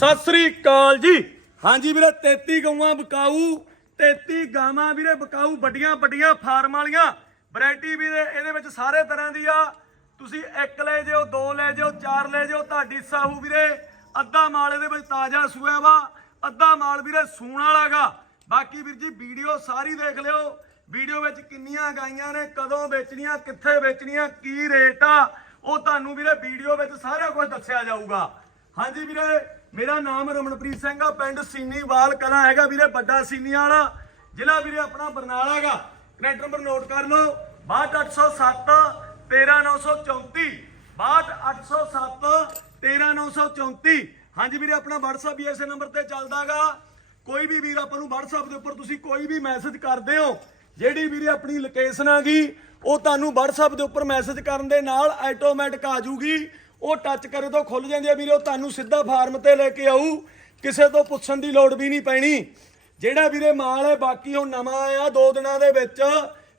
ਸਤਿ ਸ੍ਰੀ ਅਕਾਲ ਜੀ। ਹਾਂਜੀ ਵੀਰੇ 33 ਗਊਆਂ ਬਕਾਊ 33 ਗਾਵਾਂ ਵੀਰੇ ਬਕਾਊ, ਵੱਡੀਆਂ ਵੱਡੀਆਂ ਫਾਰਮ ਵਾਲੀਆਂ। ਵੈਰਾਈਟੀ ਵੀਰੇ, ਇਹਦੇ ਵਿੱਚ ਸਾਰੇ ਤਰ੍ਹਾਂ ਦੀ ਆ। ਤੁਸੀਂ ਇੱਕ ਲੈ ਜਿਓ, ਦੋ ਲੈ ਜਿਓ, ਚਾਰ ਲੈ ਜਿਓ, ਤੁਹਾਡੀ ਸਾਹੂ ਵੀਰੇ। ਅੱਧਾ ਮਾਲ ਇਹਦੇ ਵਿੱਚ ਤਾਜ਼ਾ ਸੂਆ ਵਾ, ਅੱਧਾ ਮਾਲ ਵੀਰੇ ਸੂਣ ਵਾਲਾਗਾ ਬਾਕੀ ਵੀਰ ਜੀ, ਵੀਡੀਓ ਸਾਰੀ ਦੇਖ ਲਿਓ। ਵੀਡੀਓ ਵਿੱਚ ਕਿੰਨੀਆਂ ਗਾਈਆਂ ਨੇ, ਕਦੋਂ ਵੇਚਣੀਆਂ, ਕਿੱਥੇ ਵੇਚਣੀਆਂ, ਕੀ ਰੇਟ ਆ, ਉਹ ਤੁਹਾਨੂੰ ਵੀਰੇ ਵੀਡੀਓ ਵਿੱਚ ਸਾਰਾ ਕੁਝ ਦੱਸਿਆ ਜਾਊਗਾ। ਹਾਂਜੀ ਵੀਰੇ ਮੇਰਾ ਨਾਮ ਰਮਨਪ੍ਰੀਤ ਸਿੰਘ ਆ, ਪਿੰਡ ਸੀਨੀਵਾਲ ਕਲਾਂ ਹੈਗਾ ਵੀਰੇ, ਵੱਡਾ ਸੀਨੀਆਂ ਵਾਲਾ, ਜ਼ਿਲ੍ਹਾ ਵੀਰੇ ਆਪਣਾ ਬਰਨਾਲਾ ਗਾ ਕਨੈਕਟ ਨੰਬਰ ਨੋਟ ਕਰ ਲਓ 62807 13934 62807 13934 ਹਾਂਜੀ ਵੀਰੇ, ਆਪਣਾ WhatsApp ਵੀ ਇਸੇ ਨੰਬਰ ਤੇ ਚੱਲਦਾਗਾ ਕੋਈ ਵੀ ਵੀਰ, ਆਪਾਂ ਨੂੰ WhatsApp ਦੇ ਉੱਪਰ ਤੁਸੀਂ ਕੋਈ ਵੀ ਮੈਸੇਜ ਕਰਦੇ ਹੋ, ਜਿਹੜੀ ਵੀਰੇ ਆਪਣੀ ਲੋਕੇਸ਼ਨ ਆਗੀ ਉਹ ਤੁਹਾਨੂੰ WhatsApp ਦੇ ਉੱਪਰ ਮੈਸੇਜ ਕਰਨ ਦੇ ਨਾਲ ਆਟੋਮੈਟਿਕ ਆ ਜੂਗੀ ਉਹ ਟੱਚ ਕਰੇ ਤੋਂ ਖੁੱਲ ਜਾਂਦੀ ਹੈ ਵੀਰੇ, ਉਹ ਤੁਹਾਨੂੰ ਸਿੱਧਾ ਫਾਰਮ ਤੇ ਲੈ ਕੇ ਆਊ। ਕਿਸੇ ਤੋਂ ਪੁੱਛਣ ਦੀ ਲੋੜ ਵੀ ਨਹੀਂ ਪੈਣੀ। ਜਿਹੜਾ ਵੀਰੇ ਮਾਲ ਹੈ, ਬਾਕੀ ਹੁਣ ਨਵਾਂ ਆਇਆ ਦੋ ਦਿਨਾਂ ਦੇ ਵਿੱਚ।